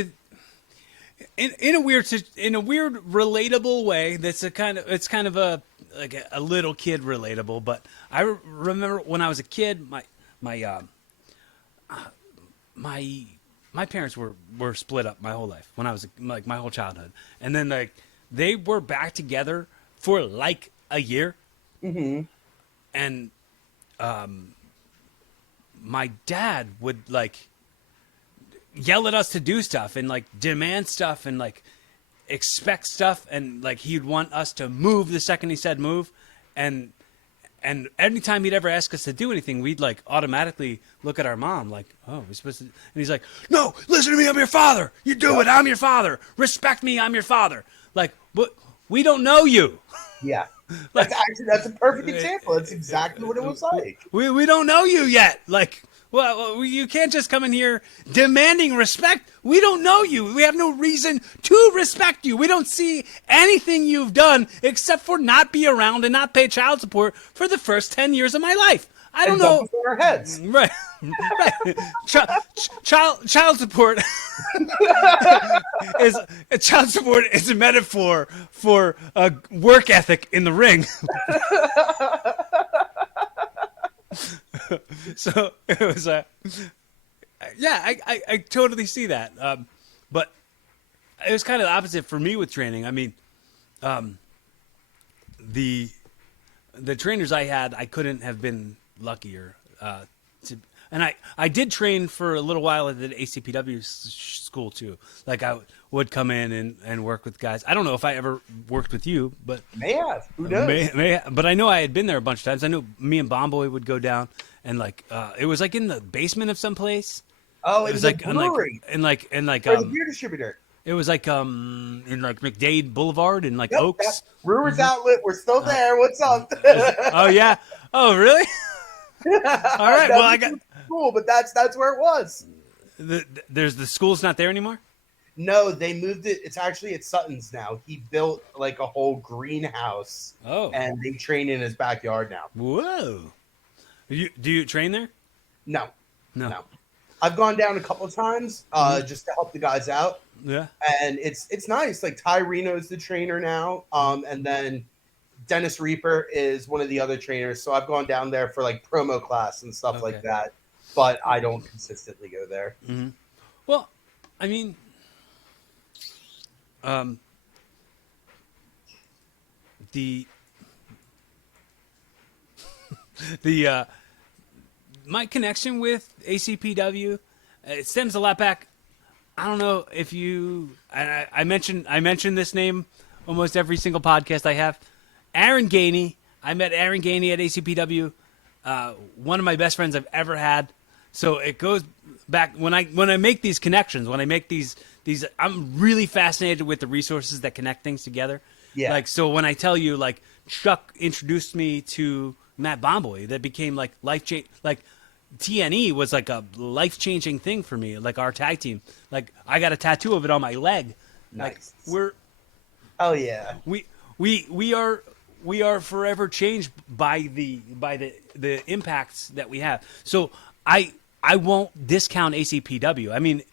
in a weird relatable way, it's kind of a little kid relatable. But I remember when I was a kid, my parents were split up my whole life when I was like my whole childhood, and then like they were back together for like a year, and my dad would like yell at us to do stuff and like demand stuff and like expect stuff, and like he'd want us to move the second he said move, and anytime he'd ever ask us to do anything, we'd like automatically look at our mom like, oh, we're supposed to. And he's like, no, listen to me, I'm your father. You do it, I'm your father. Respect me, I'm your father. Like, but we don't know you. Yeah. That's a perfect example. That's exactly what it was like. We don't know you yet. Like, well, you can't just come in here demanding respect. We don't know you. We have no reason to respect you. We don't see anything you've done except for not be around and not pay child support for the first 10 years of my life. I don't know. Our heads. Right. Right. Child support is a metaphor for work ethic in the ring. So it was I totally see that. But it was kind of the opposite for me with training. I mean, the trainers I had, I couldn't have been luckier. And I did train for a little while at the ACPW school too. Like I would come in and work with guys. I don't know if I ever worked with you, but May have. Who knows? But I know I had been there a bunch of times. I know me and Bomboy would go down and it was like in the basement of some place. Oh, it was like a brewery. And like or the beer distributor. It was like in like McDade Boulevard and like Oaks. Brewers Outlet. We're still there. What's up? Oh yeah. Oh really? All right. Well, I got cool, but that's where it was. There's the school's not there anymore. No, they moved it. It's actually at Sutton's now. He built like a whole greenhouse. Oh. And they train in his backyard now. Whoa. Do you train there? No. I've gone down a couple of times just to help the guys out. Yeah. And it's nice. Like Ty Reno's the trainer now. And then Dennis Reaper is one of the other trainers. So I've gone down there for like promo class and stuff like that. But I don't consistently go there. Mm-hmm. Well, I mean, my connection with ACPW, it stems a lot back. I don't know if you, I mention this name almost every single podcast I have. Aaron Gainey. I met Aaron Gainey at ACPW. One of my best friends I've ever had. So it goes back when I make these connections, when I make these, I'm really fascinated with the resources that connect things together. Yeah. Like, so when I tell you, like, Chuck introduced me to Matt Bomboy, that became like TNE was like a life-changing thing for me, like our tag team. Like, I got a tattoo of it on my leg. Nice. Like, oh yeah. We are forever changed by the impacts that we have. So I won't discount ACPW. I mean,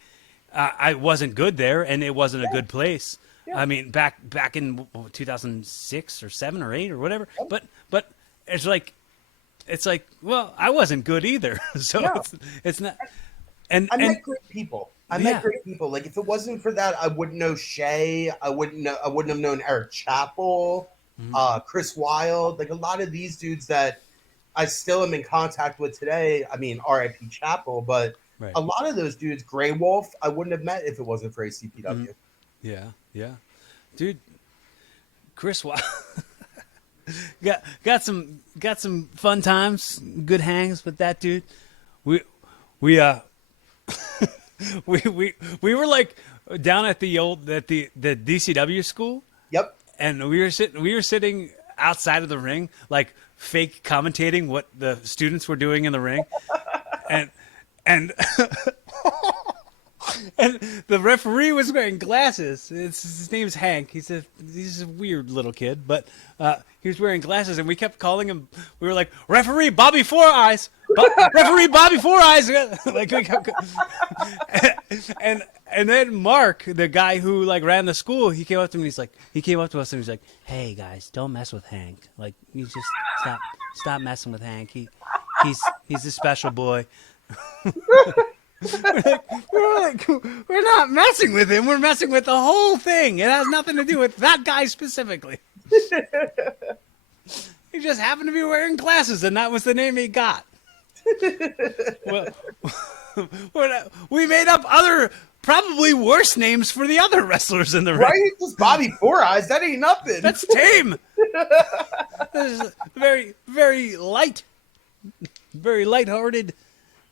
I wasn't good there, and it wasn't a good place. Yeah. I mean, back in 2006 or 7 or 8 or whatever. But it's like, well, I wasn't good either. So no. It's not. And I met great people. Met great people. Like if it wasn't for that, I wouldn't know Shay. I wouldn't have known Eric Chappell, Chris Wilde. Like a lot of these dudes that I still am in contact with today. I mean, R.I.P. Chappell, but a lot of those dudes, Grey Wolf, I wouldn't have met if it wasn't for ACPW. Mm-hmm. Yeah, dude. Chris Wilde got some fun times, good hangs with that dude. We were like down at the DCW school. Yep. And we were sitting outside of the ring, like fake commentating what the students were doing in the ring, and and the referee was wearing glasses. His name's Hank. He's a weird little kid, but he was wearing glasses, and we kept calling him. We were like, "Referee Bobby Four Eyes, Referee Bobby Four Eyes." Like we kept, and then Mark, the guy who like ran the school, he came up to us and he's like, "Hey guys, don't mess with Hank. Like, you just stop messing with Hank. He's a special boy." We're not messing with him. We're messing with the whole thing. It has nothing to do with that guy specifically. He just happened to be wearing glasses, and that was the name he got. Well, we made up other, probably worse names for the other wrestlers in the ring. Right? Just Bobby Four Eyes. That ain't nothing. That's tame. This is very, very light, very lighthearted.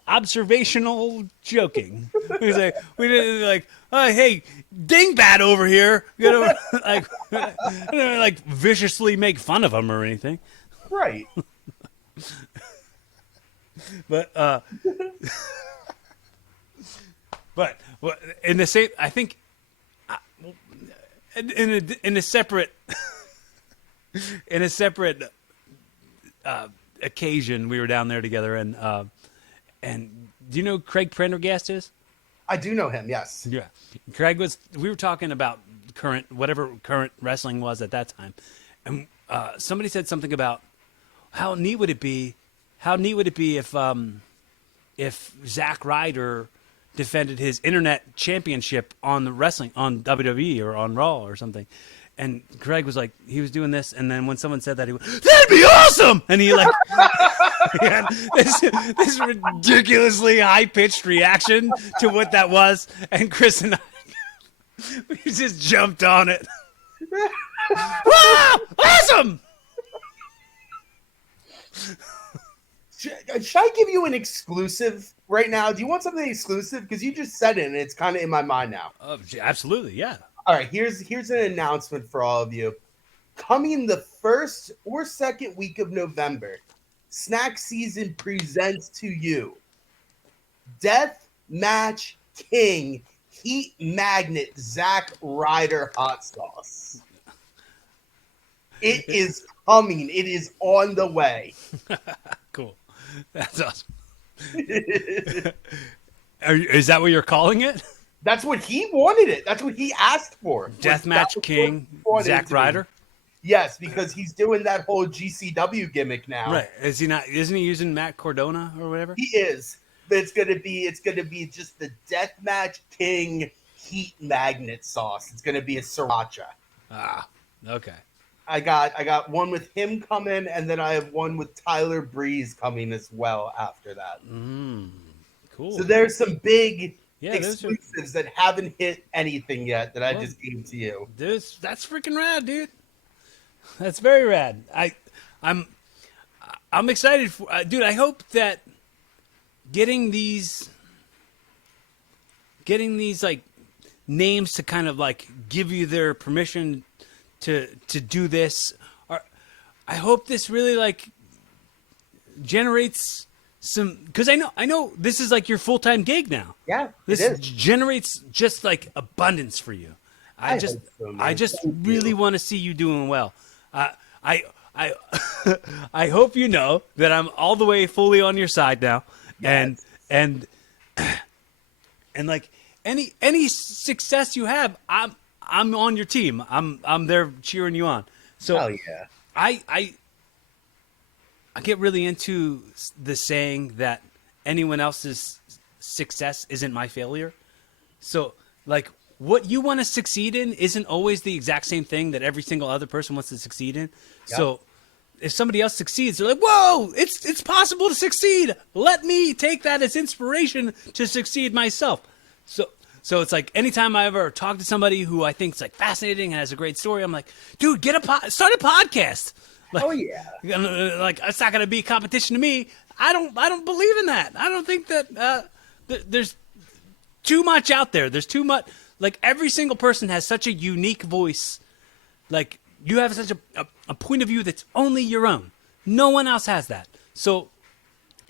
Observational joking. We did like, oh, hey, dingbat over here. You know, like viciously make fun of him or anything. Right. But in the same, I think, in a separate occasion, we were down there together and do you know who Craig Prendergast is? I do know him, yes. Yeah. Craig we were talking about whatever current wrestling was at that time. And somebody said something about how neat would it be if Zack Ryder defended his internet championship on the wrestling on WWE or on Raw or something. And Greg was like, he was doing this, and then when someone said that, he went, "That'd be awesome!" And he like, he had this ridiculously high pitched reaction to what that was, and Chris and I, we just jumped on it. Wow, awesome! Should I give you an exclusive right now? Do you want something exclusive? Because you just said it, and it's kind of in my mind now. Absolutely, yeah. All right, here's an announcement for all of you. Coming the first or second week of November, Snack Season presents to you Death Match King Heat Magnet Zack Ryder Hot Sauce. It is coming. It is on the way. Cool. That's awesome. Is that what you're calling it? That's what he wanted it. That's what he asked for. Deathmatch King Zack Ryder? Yes, because he's doing that whole GCW gimmick now. Right. Is he not? Isn't he using Matt Cardona or whatever? He is. But it's gonna be just the Deathmatch King Heat Magnet Sauce. It's gonna be a sriracha. Ah, okay. I got one with him coming, and then I have one with Tyler Breeze coming as well after that. Cool. So there's some big exclusives that haven't hit anything yet that I just gave to you. That's freaking rad, dude. That's very rad. I'm excited for, dude. I hope that getting these like names to kind of like give you their permission to do this, or I hope this really like generates some, because I know this is like your full-time gig now. Yeah, this generates just like abundance for you. I just really want to see you doing well. I hope you know that I'm all the way fully on your side now. Yes. And like any success you have, I'm on your team. I'm there cheering you on. So hell yeah. I get really into the saying that anyone else's success isn't my failure. So like what you want to succeed in isn't always the exact same thing that every single other person wants to succeed in. Yep. So if somebody else succeeds, they're like, "Whoa, it's possible to succeed. Let me take that as inspiration to succeed myself." So it's like anytime I ever talk to somebody who I think is like fascinating and has a great story, I'm like, "Dude, start a podcast." Like, oh yeah. Like it's not going to be competition to me. I don't believe in that. I don't think that there's too much out there. There's too much. Like every single person has such a unique voice. Like you have such a point of view that's only your own. No one else has that. So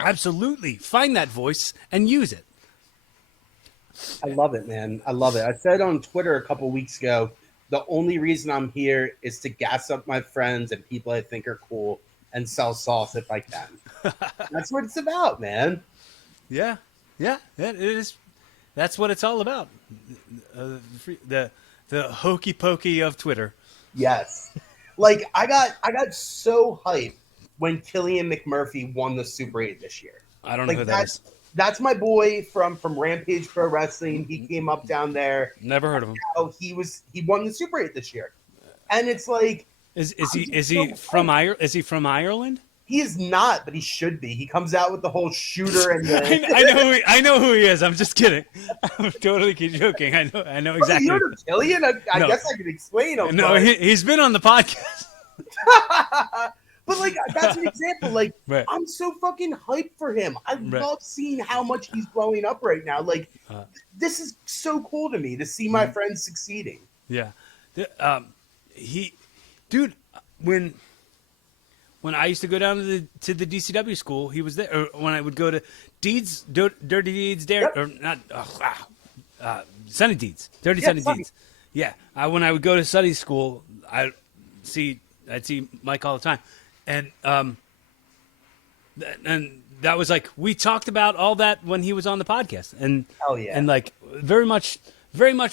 absolutely find that voice and use it. I love it, man. I love it. I said on Twitter a couple weeks ago, the only reason I'm here is to gas up my friends and people I think are cool and sell sauce if I can. That's what it's about, man. Yeah, it is. That's what it's all about. The hokey pokey of Twitter. Yes. Like I got so hyped when Killian McMurphy won the Super 8 this year. I don't know who that is. That's my boy from Rampage Pro Wrestling. He came up down there. Never heard of him. Oh, he won the Super 8 this year. And it's like Is he from Ireland? Is he from Ireland? He is not, but he should be. He comes out with the whole shooter and the I know who he is. I'm just kidding. I'm totally joking. I know exactly. You heard of Killian? I guess I could explain him. No, he's been on the podcast. But like that's an example. Like right. I'm so fucking hyped for him. I love seeing how much he's blowing up right now. Like this is so cool to me to see my friends succeeding. Yeah, dude, when I used to go down to the DCW school, he was there. Or when I would go to Deeds, Dirty Deeds, or not, Sunny Deeds, Sunny Deeds. Yeah, when I would go to Sunny's school, I'd see Mike all the time, and that was like we talked about all that when he was on the podcast, and and like very much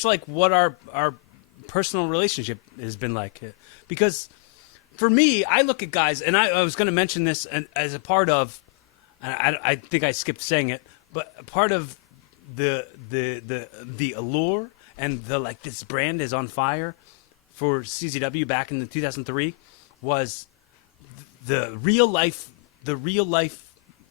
like what our personal relationship has been like, because. For me, I look at guys, and I was going to mention this as a part of, I think I skipped saying it, but a part of the allure and the like, this brand is on fire for CZW back in the 2003 was the real life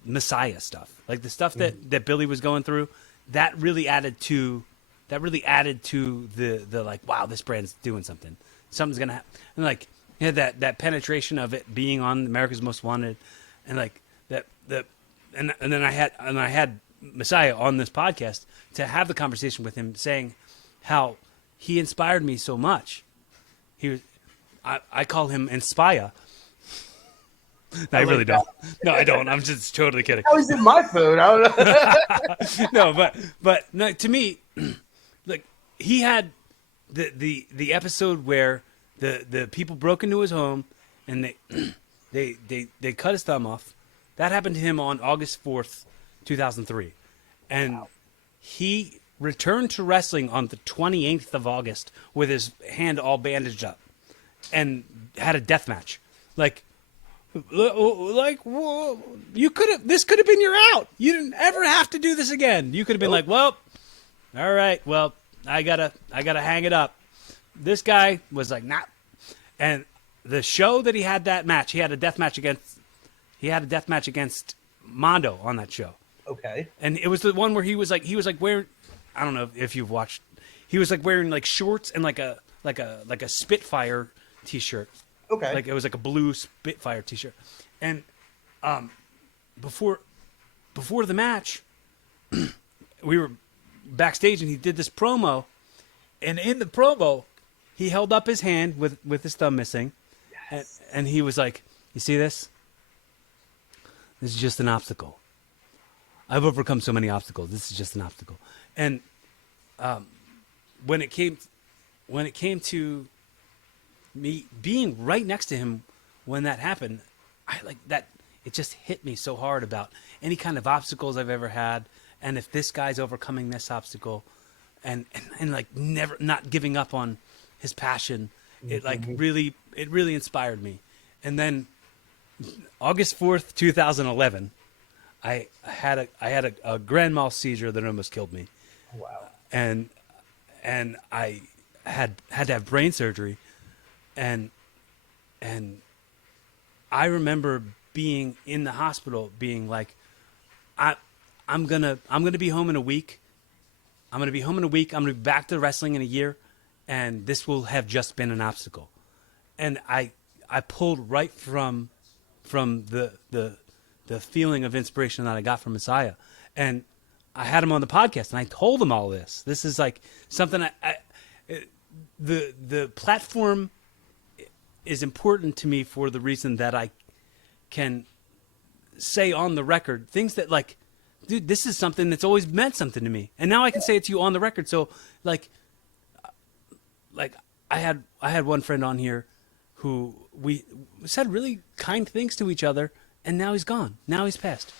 Messiah stuff, like the stuff that Billy was going through. That really added to the like, wow, this brand's doing something. Something's gonna happen. And like, you had that penetration of it being on America's Most Wanted, and like and then I had Messiah on this podcast to have the conversation with him, saying how he inspired me so much. I call him Inspire. No, I really don't. No, I don't. I'm just totally kidding. How is it my food? I don't know. No, but no, to me, like, he had the episode where the people broke into his home and they cut his thumb off. That happened to him on August 4th, 2003. And he returned to wrestling on the 28th of August with his hand all bandaged up and had a death match. Whoa, this could have been your out. You didn't ever have to do this again. You could have been like, well, all right, well, I gotta hang it up. This guy was like, nah. And the show that he had that match, he had a death match against Mondo on that show. Okay. And it was the one where he was like wearing, I don't know if you've watched, he was like wearing like shorts and like a Spitfire t-shirt. Okay. Like it was like a blue Spitfire t-shirt. And before the match, we were backstage and he did this promo, and in the promo he held up his hand with his thumb missing. Yes. And he was like, you see this? This is just an obstacle. I've overcome so many obstacles. This is just an obstacle. And when it came to me being right next to him when that happened, I like that. It just hit me so hard about any kind of obstacles I've ever had, and if this guy's overcoming this obstacle, and like never not giving up on his passion, it like really inspired me. And then August 4th, 2011, I had a grand mal seizure that almost killed me. Wow. And I had to have brain surgery. And I remember being in the hospital, being like, I'm gonna be home in a week. I'm gonna be back to wrestling in a year, and this will have just been an obstacle. And I pulled right from the feeling of inspiration that I got from Messiah, and I had him on the podcast, and I told him all this. This is like something the platform is important to me for the reason that I can say on the record things that, like, dude, this is something that's always meant something to me, and now I can say it to you on the record. So like I had one friend on here who we said really kind things to each other, and now he's gone. Now he's passed,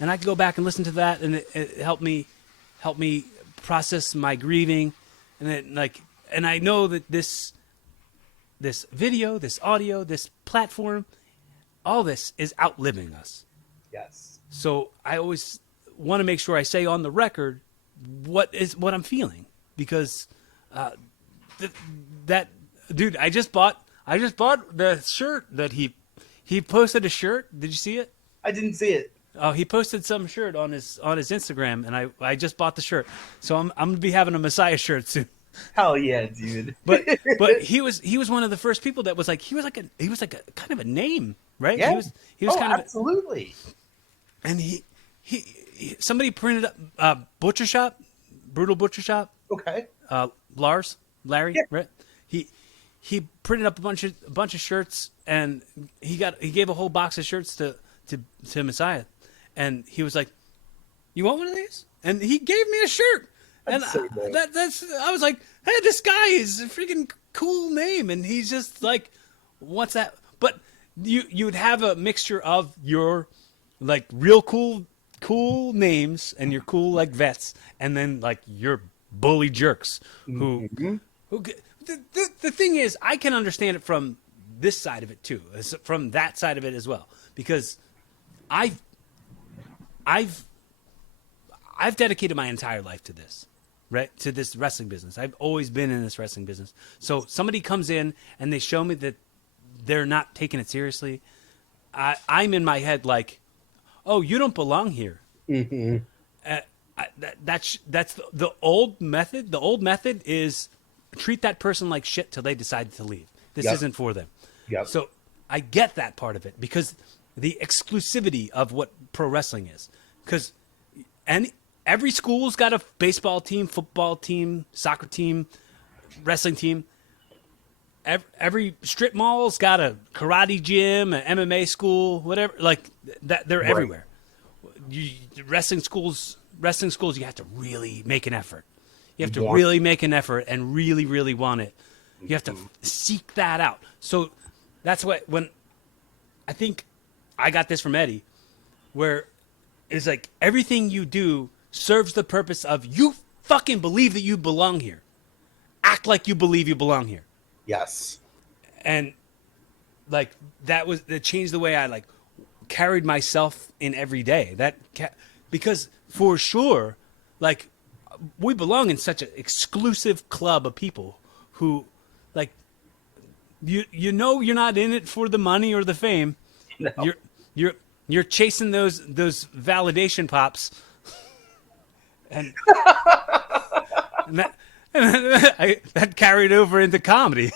and I can go back and listen to that, and it helped me process my grieving, and I know that this video, this audio, this platform, all this is outliving us. Yes. So I always want to make sure I say on the record what I'm feeling, because that dude, I just bought the shirt that he posted a shirt. Did you see it? I didn't see it. Oh, he posted some shirt on his Instagram, and I just bought the shirt. So I'm gonna be having a Messiah shirt soon. Hell yeah, dude. But he was one of the first people that was like, he was like a kind of a name, right? Yeah. He was kind absolutely. And he somebody printed up Brutal Butcher Shop. Okay. Larry, yeah. Right? He printed up a bunch of shirts, and he gave a whole box of shirts to Messiah, and he was like, "You want one of these?" And he gave me a shirt. And I was like, hey, this guy is a freaking cool name, and he's just like, what's that? But you would have a mixture of your like real cool names and your cool like vets, and then like your bully jerks who the thing is, I can understand it from this side of it too, from that side of it as well, because I've I've dedicated my entire life to this, right? To this wrestling business. I've always been in this wrestling business. So somebody comes in and they show me that they're not taking it seriously. I'm in my head like, oh, you don't belong here. Mm-hmm. That's the old method. The old method is treat that person like shit till they decide to leave. This isn't for them. Yep. So I get that part of it because the exclusivity of what pro wrestling is. Because every school's got a baseball team, football team, soccer team, wrestling team. Every strip mall's got a karate gym, an MMA school, whatever. Like that, they're everywhere. Wrestling schools, you have to really make an effort. You have to really make an effort and really, really want it. You have to seek that out. So that's when I think I got this from Eddie, where it's like everything you do serves the purpose of you fucking believe that you belong here. Act like you believe you belong here. Yes. And like that changed the way I like carried myself in every day. Because for sure, like we belong in such an exclusive club of people who like you know you're not in it for the money or the fame. No. You're chasing those validation pops. And that carried over into comedy.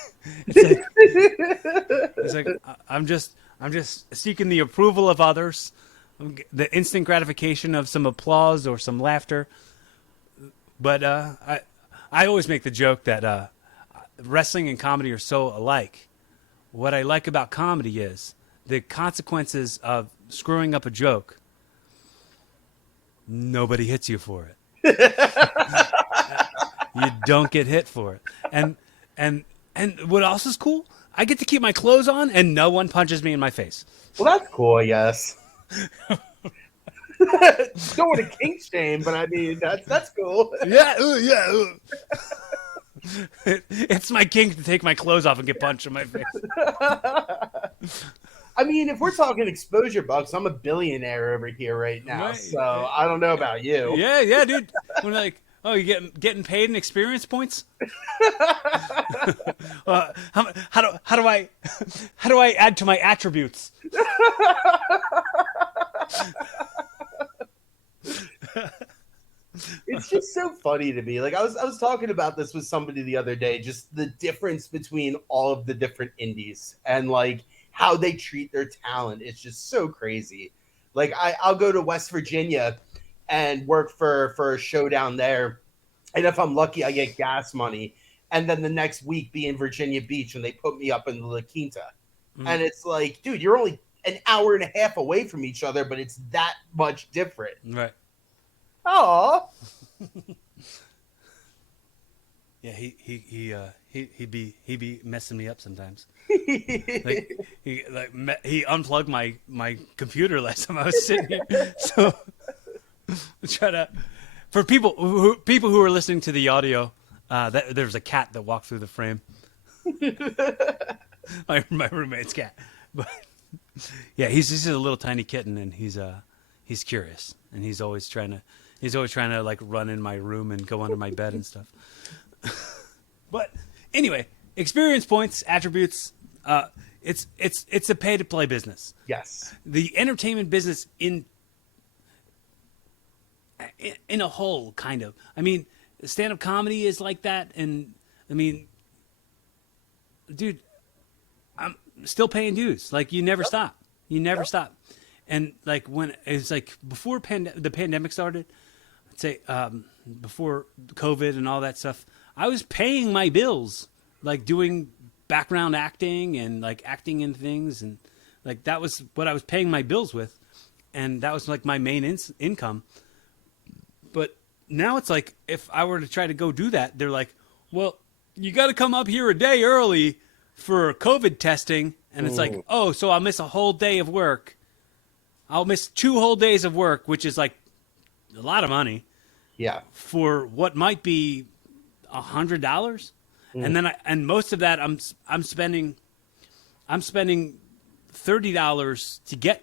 It's like I'm just seeking the approval of others, the instant gratification of some applause or some laughter. But I always make the joke that wrestling and comedy are so alike. What I like about comedy is the consequences of screwing up a joke. Nobody hits you for it. You don't get hit for it. And what else is cool? I get to keep my clothes on and no one punches me in my face. Well, that's cool, I guess. Don't want to kink shame, but I mean that's cool. Yeah. It's my kink to take my clothes off and get punched in my face. I mean, if we're talking exposure bucks, I'm a billionaire over here right now. Right. So I don't know about you. Yeah, dude. We're like, oh, you getting paid in experience points? How do I add to my attributes? It's just so funny to me. Like I was talking about this with somebody the other day, just the difference between all of the different indies and like how they treat their talent. It's just so crazy. Like I'll go to West Virginia and work for a show down there. And if I'm lucky, I get gas money. And then the next week be in Virginia Beach and they put me up in La Quinta. Mm. And it's like, dude, you're only an hour and a half away from each other, but it's that much different. Right. Oh. Yeah, he'd be messing me up sometimes. He unplugged my computer last time I was sitting here. So try to for people who are listening to the audio, there's a cat that walked through the frame. my roommate's cat, but yeah, he's just a little tiny kitten, and he's curious, and he's always trying to like run in my room and go under my bed and stuff. But anyway, experience points, attributes. It's a pay to play business. Yes, the entertainment business in a whole, kind of. I mean, stand-up comedy is like that, and I mean, dude, I'm still paying dues. Like, you never stop. You never stop. And like when it's like before the pandemic started, I'd say before COVID and all that stuff, I was paying my bills, like doing background acting and like acting in things, and like that was what I was paying my bills with, and that was like my main income. But now it's like, if I were to try to go do that, they're like, well, you got to come up here a day early for COVID testing. And it's like, oh, so I'll miss a whole day of work. I'll miss 2 whole days of work, which is like a lot of money. Yeah. For what might be $100. And then and most of that I'm spending $30 to get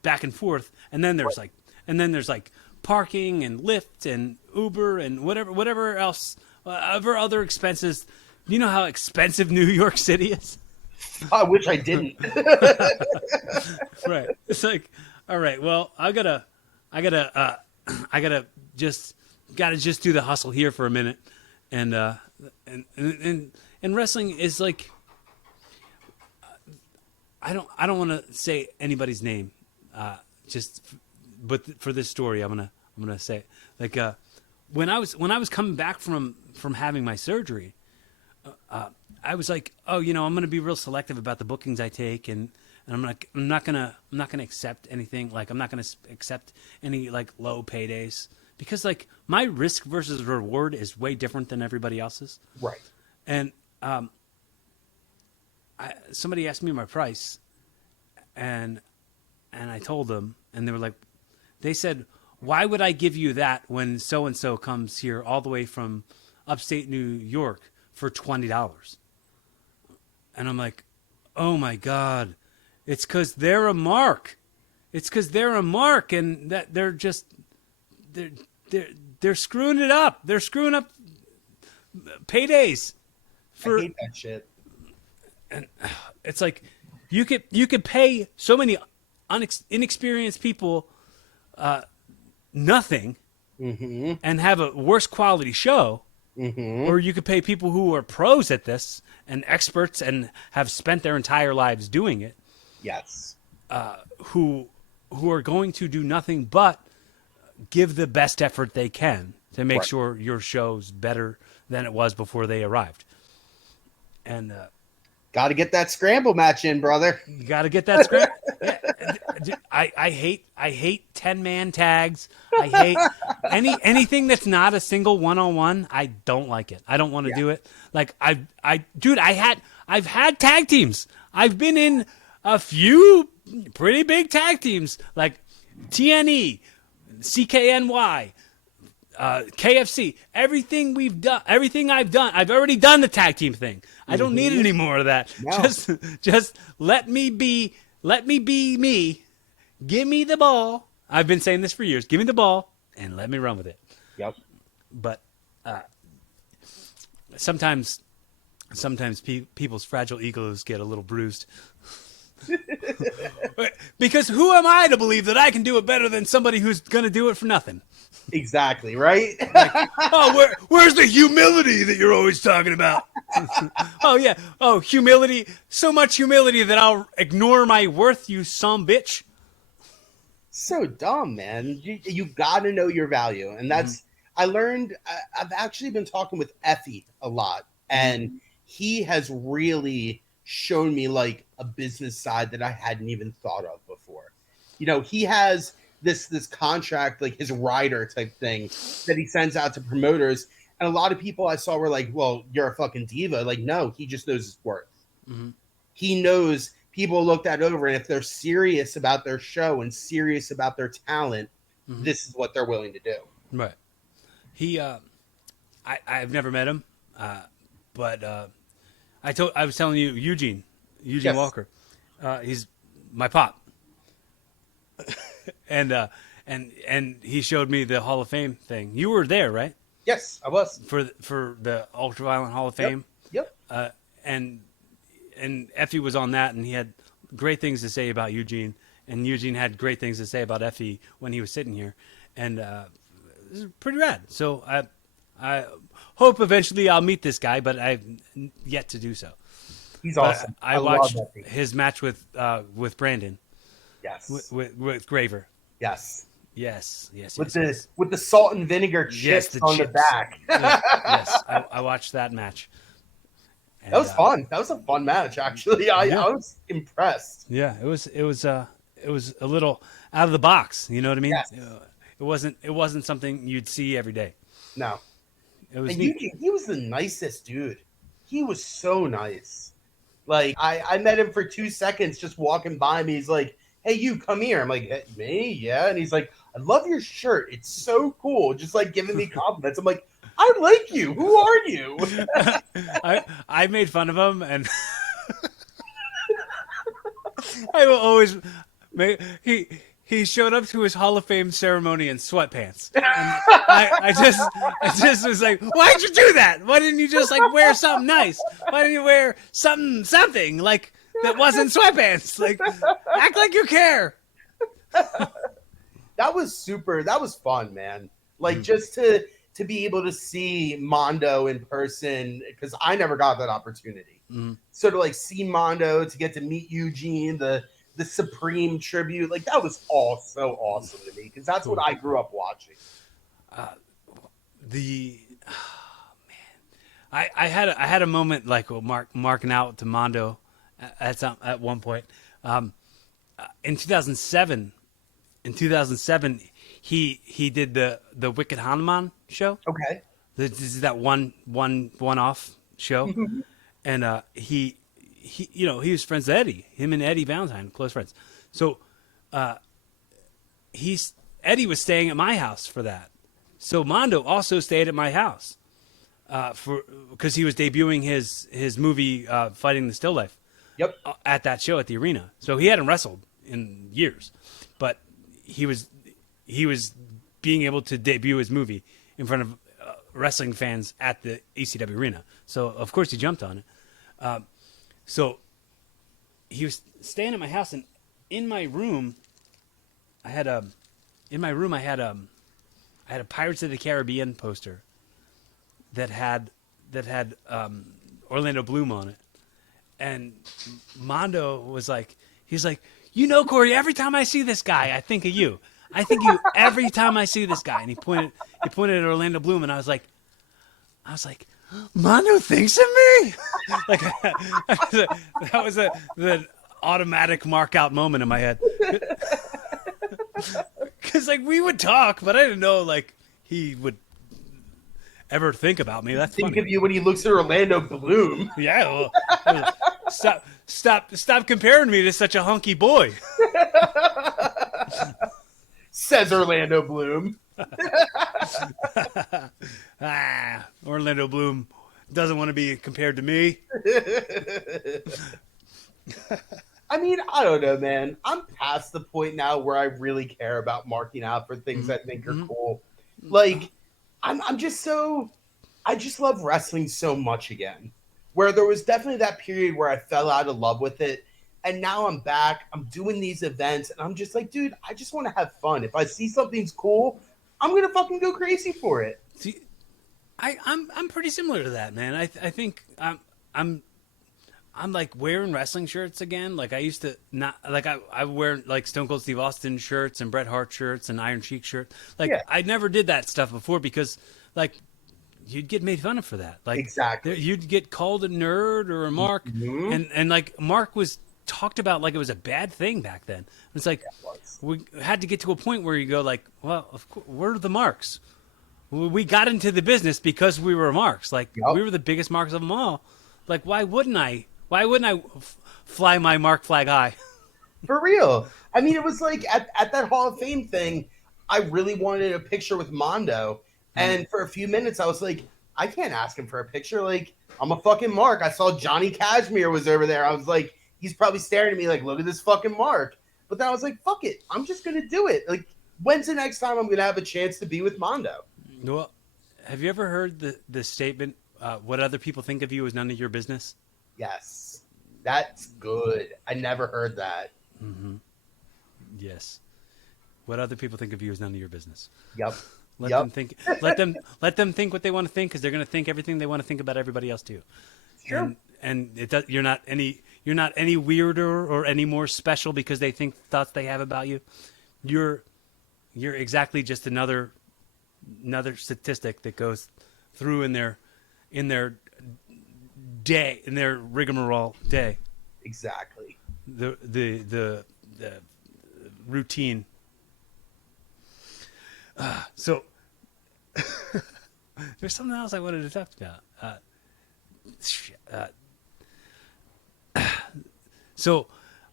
back and forth. And then there's like parking and Lyft and Uber and whatever else, other expenses. You know how expensive New York City is? I wish I didn't. Right. It's like, all right, well, I gotta just do the hustle here for a minute, and wrestling is like, I don't want to say anybody's name, but for this story, I'm gonna say it. Like, when I was coming back from having my surgery, I was like, oh, I'm going to be real selective about the bookings I take, and I'm not gonna accept anything. Like, I'm not gonna accept any like low paydays, because like my risk versus reward is way different than everybody else's. Right. And somebody asked me my price, and I told them, and they said, why would I give you that when so and so comes here all the way from upstate New York for $20? And I'm like, oh my God, it's because they're a mark. It's because they're a mark, and that they're screwing it up. They're screwing up paydays. I hate that shit. And it's like you could pay so many inexperienced people nothing, mm-hmm. and have a worse quality show. Mm-hmm. Or you could pay people who are pros at this and experts and have spent their entire lives doing it. Yes. Who are going to do nothing but give the best effort they can to make sure your show's better than it was before they arrived. And got to get that scramble match in, brother. you got to get that scramble. Yeah. I hate 10-man tags. I hate anything that's not a single one-on-one. I don't like it. I don't want to do it. Like I've had tag teams. I've been in a few pretty big tag teams, like TNE, CKNY, KFC. Everything I've done, I've already done the tag team thing. I don't need any more of that. No. Just let me be me. Give me the ball. I've been saying this for years. Give me the ball and let me run with it. Yep. But sometimes people's fragile egos get a little bruised. Because who am I to believe that I can do it better than somebody who's going to do it for nothing? Exactly, right? Oh, where's the humility that you're always talking about? Oh, yeah. Oh, humility. So much humility that I'll ignore my worth, you son bitch. So dumb, man. You got to know your value. And that's, I learned, I've actually been talking with Effie a lot, and he has really shown me like a business side that I hadn't even thought of before. He has this contract, like his rider type thing that he sends out to promoters. And a lot of people I saw were like, well, you're a fucking diva. Like, no, he just knows his worth. Mm-hmm. He knows people look that over, and if they're serious about their show and serious about their talent, this is what they're willing to do. Right. He, I've never met him, but I was telling you, Eugene yes. Walker, he's my pop, and he showed me the Hall of Fame thing. You were there, right? Yes, I was for the Ultraviolent Hall of Fame. Yep. And Effie was on that, and he had great things to say about Eugene, and Eugene had great things to say about Effie when he was sitting here, and this is pretty rad. So I hope eventually I'll meet this guy, but I've yet to do so. He's awesome. I watched his match with Brandon. Yes. With Graver. Yes. Yes. With the salt and vinegar chips on the back. Yes, I watched that match. And, that was fun. That was a fun match, actually. I was impressed. Yeah, it was a little out of the box. You know what I mean? Yes. It wasn't something you'd see every day. No. It was. He was the nicest dude. He was so nice. Like I met him for 2 seconds, just walking by me. He's like, "Hey, you come here." I'm like, hey, "Me? Yeah." And he's like, "I love your shirt. It's so cool." Just like giving me compliments. I'm like, I like you. Who are you? I made fun of him, and I will always make he showed up to his Hall of Fame ceremony in sweatpants. And I just was like, why'd you do that? Why didn't you just like wear something nice? Why didn't you wear something like that wasn't sweatpants? Like, act like you care. That was fun, man. Like just to be able to see Mondo in person, because I never got that opportunity. So to like see Mondo, to get to meet Eugene, the Supreme tribute, like that was all so awesome to me, because that's what I grew up watching. I had a moment like marking out to Mondo at one point. In 2007, he did the Wicked Hanuman show. Okay. This is that one-off show, and he he was friends with Eddie. Him and Eddie Valentine, close friends. So Eddie was staying at my house for that. So Mondo also stayed at my house because he was debuting his movie Fighting the Still Life. Yep. At that show at the arena. So he hadn't wrestled in years, but he was being able to debut his movie in front of wrestling fans at the ECW arena. So of course he jumped on it. So he was staying at my house, and in my room, I had a Pirates of the Caribbean poster that had Orlando Bloom on it. And Mondo was like, he's like, Corey, every time I see this guy, I think of you. I think you every time I see this guy. And he pointed at Orlando Bloom, and I was like, Mondo thinks of me. Like that was the automatic mark out moment in my head. Because like we would talk, but I didn't know like he would ever think about me. That's think funny. of you when he looks at Orlando Bloom. Yeah, well, stop comparing me to such a hunky boy. Says Orlando Bloom. Orlando Bloom doesn't want to be compared to me. I mean, I don't know, man. I'm past the point now where I really care about marking out for things I think are cool. Like, I'm just so, I just love wrestling so much again. Where there was definitely that period where I fell out of love with it. And now I'm back. I'm doing these events. And I'm just like, dude, I just want to have fun. If I see something's cool, I'm going to fucking go crazy for it. See, I'm pretty similar to that, man. I think I'm like wearing wrestling shirts again. Like I used to not like I wear like Stone Cold Steve Austin shirts and Bret Hart shirts and Iron Sheik shirts. Like I never did that stuff before because like you'd get made fun of for that. Like exactly, you'd get called a nerd or a mark, and like Mark was talked about like it was a bad thing back then. It's like we had to get to a point where you go like, well, of course, we're the marks. We got into the business because we were marks. Like we were the biggest marks of them all. Like why wouldn't I? Why wouldn't I fly my mark flag high? For real. I mean, it was like at that Hall of Fame thing, I really wanted a picture with Mondo. And for a few minutes, I was like, I can't ask him for a picture. Like, I'm a fucking mark. I saw Johnny Cashmere was over there. I was like, he's probably staring at me like, look at this fucking mark. But then I was like, fuck it. I'm just going to do it. Like, when's the next time I'm going to have a chance to be with Mondo? Well, have you ever heard the statement, what other people think of you is none of your business? Yes. That's good. I never heard that. Mm-hmm. Yes. What other people think of you is none of your business. Yep. Let them think. Let them think what they want to think, because they're going to think everything they want to think about everybody else too. Sure. And it does. You're not any weirder or any more special because they think thoughts they have about you. You're exactly just another statistic that goes through in their day, in their rigmarole day. Exactly. The routine. So there's something else I wanted to talk about. So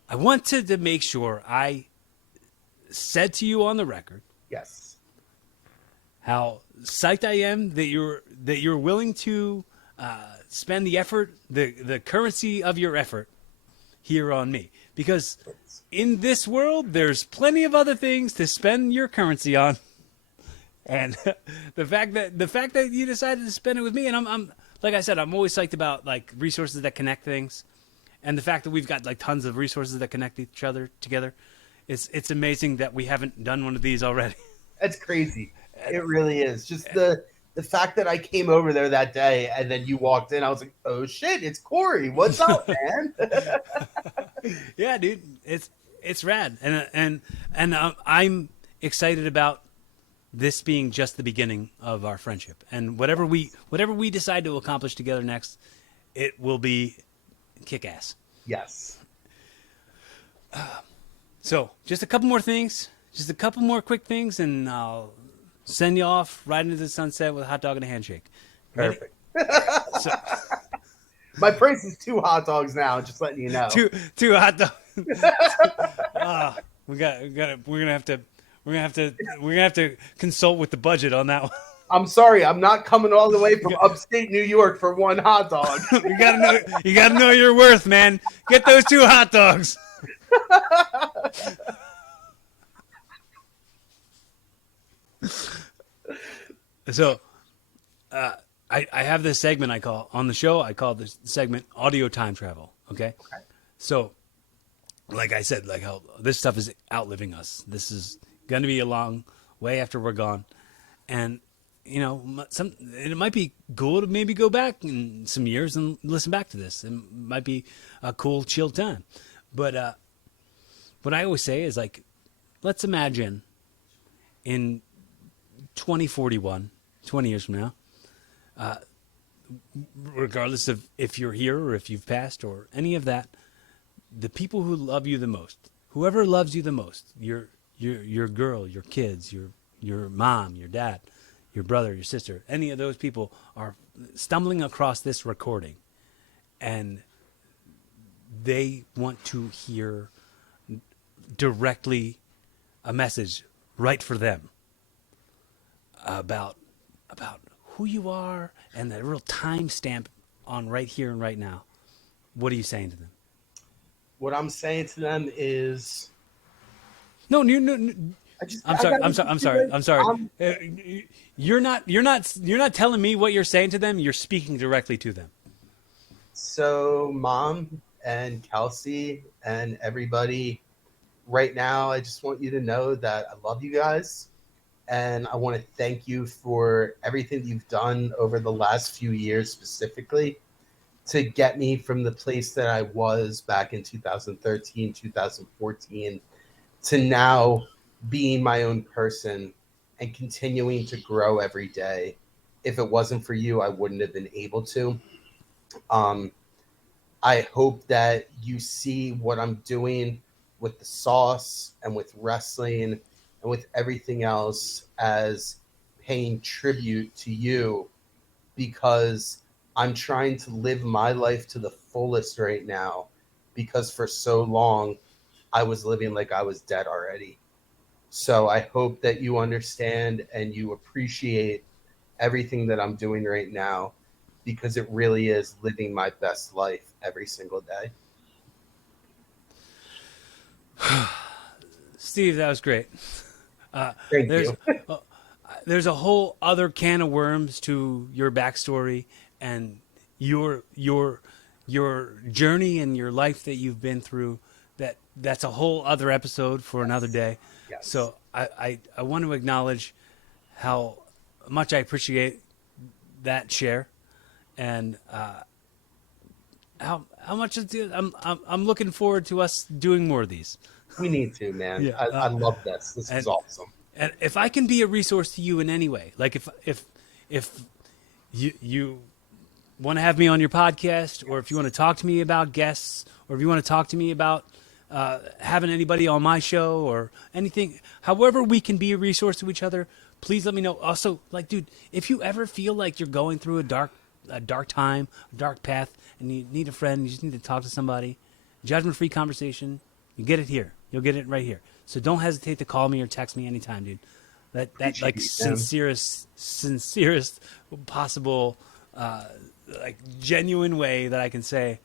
I wanted to make sure I said to you on the record, yes, how psyched I am that you're willing to spend the effort, the currency of your effort here on me. because in this world, there's plenty of other things to spend your currency on. And the fact that you decided to spend it with me, and I'm like I said, I'm always psyched about like resources that connect things, and the fact that we've got like tons of resources that connect each other together. It's amazing that we haven't done one of these already. That's crazy. It really is. Just the fact that I came over there that day and then you walked in, I was like, oh shit, it's Corey. What's up, man? Yeah, dude, it's rad, and I'm excited about this being just the beginning of our friendship, and whatever we decide to accomplish together next, it will be kick ass. Yes. So just a couple more things, just a couple more quick things, and I'll send you off right into the sunset with a hot dog and a handshake. Ready? Perfect. So, my price is 2 hot dogs now. Just letting you know. two hot dogs. We're gonna have to consult with the budget on that one. I'm sorry, I'm not coming all the way from upstate New York for 1 hot dog. You gotta know your worth, man. Get those 2 hot dogs. So, I have this segment I call on the show. I call this segment audio time travel. Okay. So, like I said, like how this stuff is outliving us. This is going to be a long way after we're gone, and you know, it might be cool to maybe go back in some years and listen back to this. It might be a cool, chill time. But what I always say is like, let's imagine in 2041, 20 years from now, regardless of if you're here or if you've passed or any of that, the people who love you the most, whoever loves you the most, your girl, your kids, your mom, your dad, your brother, your sister, any of those people are stumbling across this recording, and they want to hear directly a message right for them about who you are and that real timestamp on right here and right now. What are you saying to them? What I'm saying to them is, no. I'm sorry. You're not telling me what you're saying to them. You're speaking directly to them. So, Mom and Kelsey and everybody, right now, I just want you to know that I love you guys. And I want to thank you for everything you've done over the last few years specifically to get me from the place that I was back in 2013, 2014 to now being my own person and continuing to grow every day. If it wasn't for you, I wouldn't have been able to. I hope that you see what I'm doing with the sauce and with wrestling and with everything else as paying tribute to you, because I'm trying to live my life to the fullest right now, because for so long I was living like I was dead already. So I hope that you understand and you appreciate everything that I'm doing right now, because it really is living my best life every single day. Steve, that was great. Thank you. There's a whole other can of worms to your backstory and your journey and your life that you've been through. That's a whole other episode for another day. Yes. So I want to acknowledge how much I appreciate that share, and how much I'm looking forward to us doing more of these. We need to, man. Yeah, I love this. This is awesome. And if I can be a resource to you in any way, like if you want to have me on your podcast, or if you want to talk to me about guests, or if you want to talk to me about having anybody on my show or anything, however we can be a resource to each other, please let me know. Also, like, dude, if you ever feel like you're going through a dark time, a dark path, and you need a friend, you just need to talk to somebody, judgment-free conversation, you get it here. You'll get it right here. So don't hesitate to call me or text me anytime, dude. That like sincerest possible, like genuine way that I can say,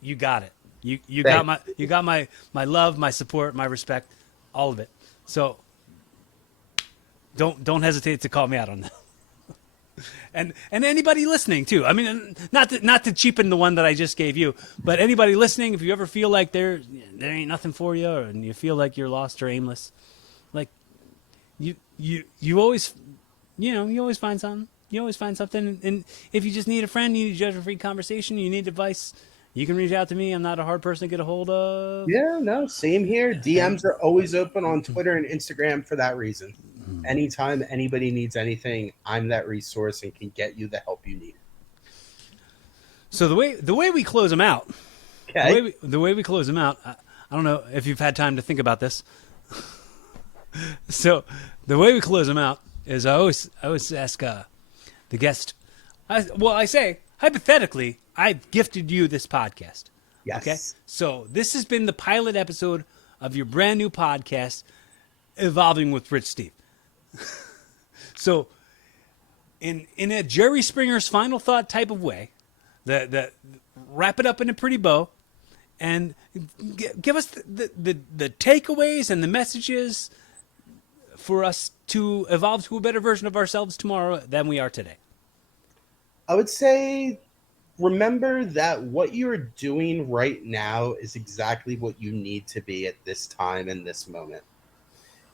you got it. You got my love, my support, my respect, all of it. So don't hesitate to call me out on that. And anybody listening too. I mean, not to cheapen the one that I just gave you, but anybody listening, if you ever feel like there ain't nothing for you, and you feel like you're lost or aimless, like you always, you always find something. You always find something. And if you just need a friend, you need a judgment-free conversation, you need advice, you can reach out to me. I'm not a hard person to get a hold of. Yeah, no, same here. DMs are always open on Twitter and Instagram for that reason. Anytime anybody needs anything, I'm that resource and can get you the help you need. So the way we close them out, okay. the way we close them out, I don't know if you've had time to think about this. So the way we close them out is I always ask the guest. I say hypothetically, I've gifted you this podcast. Yes. Okay. So this has been the pilot episode of your brand new podcast, Evolving with Rich Steve. So, in a Jerry Springer's final thought type of way, that wrap it up in a pretty bow, and give us the takeaways and the messages for us to evolve to a better version of ourselves tomorrow than we are today. I would say, remember that what you're doing right now is exactly what you need to be at this time and this moment.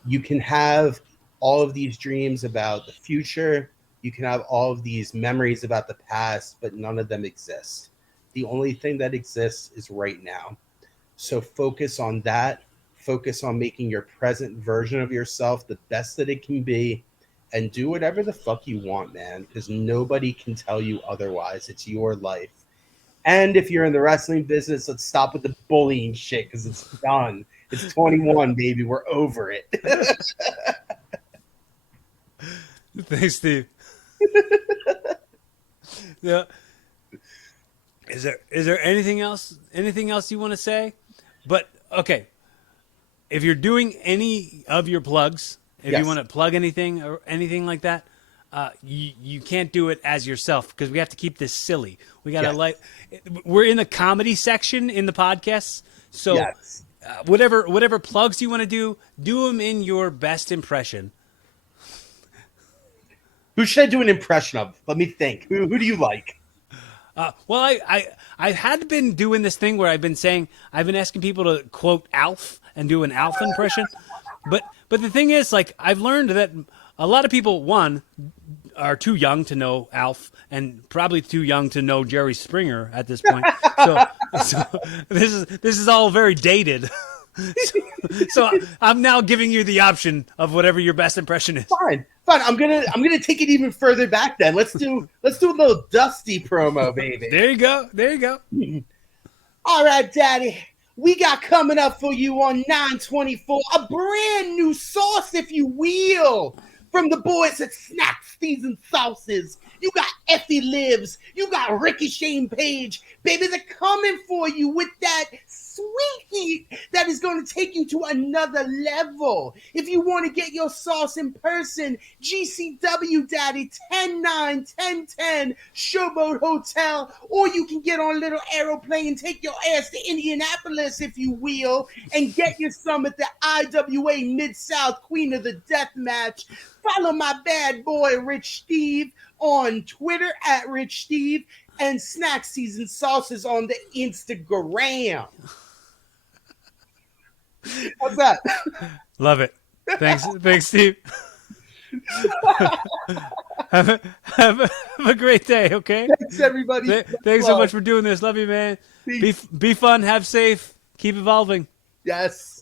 You can have all of these dreams about the future. You can have all of these memories about the past, but none of them exist. The only thing that exists is right now. So focus on that. Focus on making your present version of yourself the best that it can be, and do whatever the fuck you want, man, because nobody can tell you otherwise. It's your life. And if you're in the wrestling business, let's stop with the bullying shit, because it's done. It's 21, baby. We're over it. Thanks, Steve. Yeah. Is there anything else you want to say? But okay, if you're doing any of your plugs, if you want to plug anything or anything like that, you can't do it as yourself, because we have to keep this silly. We gotta we're in the comedy section in the podcast, so whatever plugs you want to do them in your best impression. Who should I do an impression of? Let me think. Who do you like? Well, I had been doing this thing where I've been asking people to quote Alf and do an Alf impression. But the thing is, like, I've learned that a lot of people, one, are too young to know Alf, and probably too young to know Jerry Springer at this point. So this is all very dated. So I'm now giving you the option of whatever your best impression is. Fine. I'm gonna take it even further back. Then let's do a little Dusty promo, baby. There you go. All right, Daddy. We got coming up for you on 924 a brand new sauce, if you will, from the boys at Snacks, Steves, and Sauces. You got Effie Lives. You got Ricky Shane Page. Baby, they're coming for you with that sweet heat that is going to take you to another level. If you want to get your sauce in person, GCW Daddy, 10-9-10-10 Showboat Hotel, or you can get on a little aeroplane and take your ass to Indianapolis, if you will, and get your some at the IWA Mid-South Queen of the Death Match. Follow my bad boy, Rich Steve, on Twitter at Rich Steve, and Snack Season Sauces on the Instagram. How's that? Love it. Thanks, Steve. have a great day, okay? Thanks, everybody. Thanks so much for doing this. Love you, man. Be fun, have safe, keep evolving. Yes.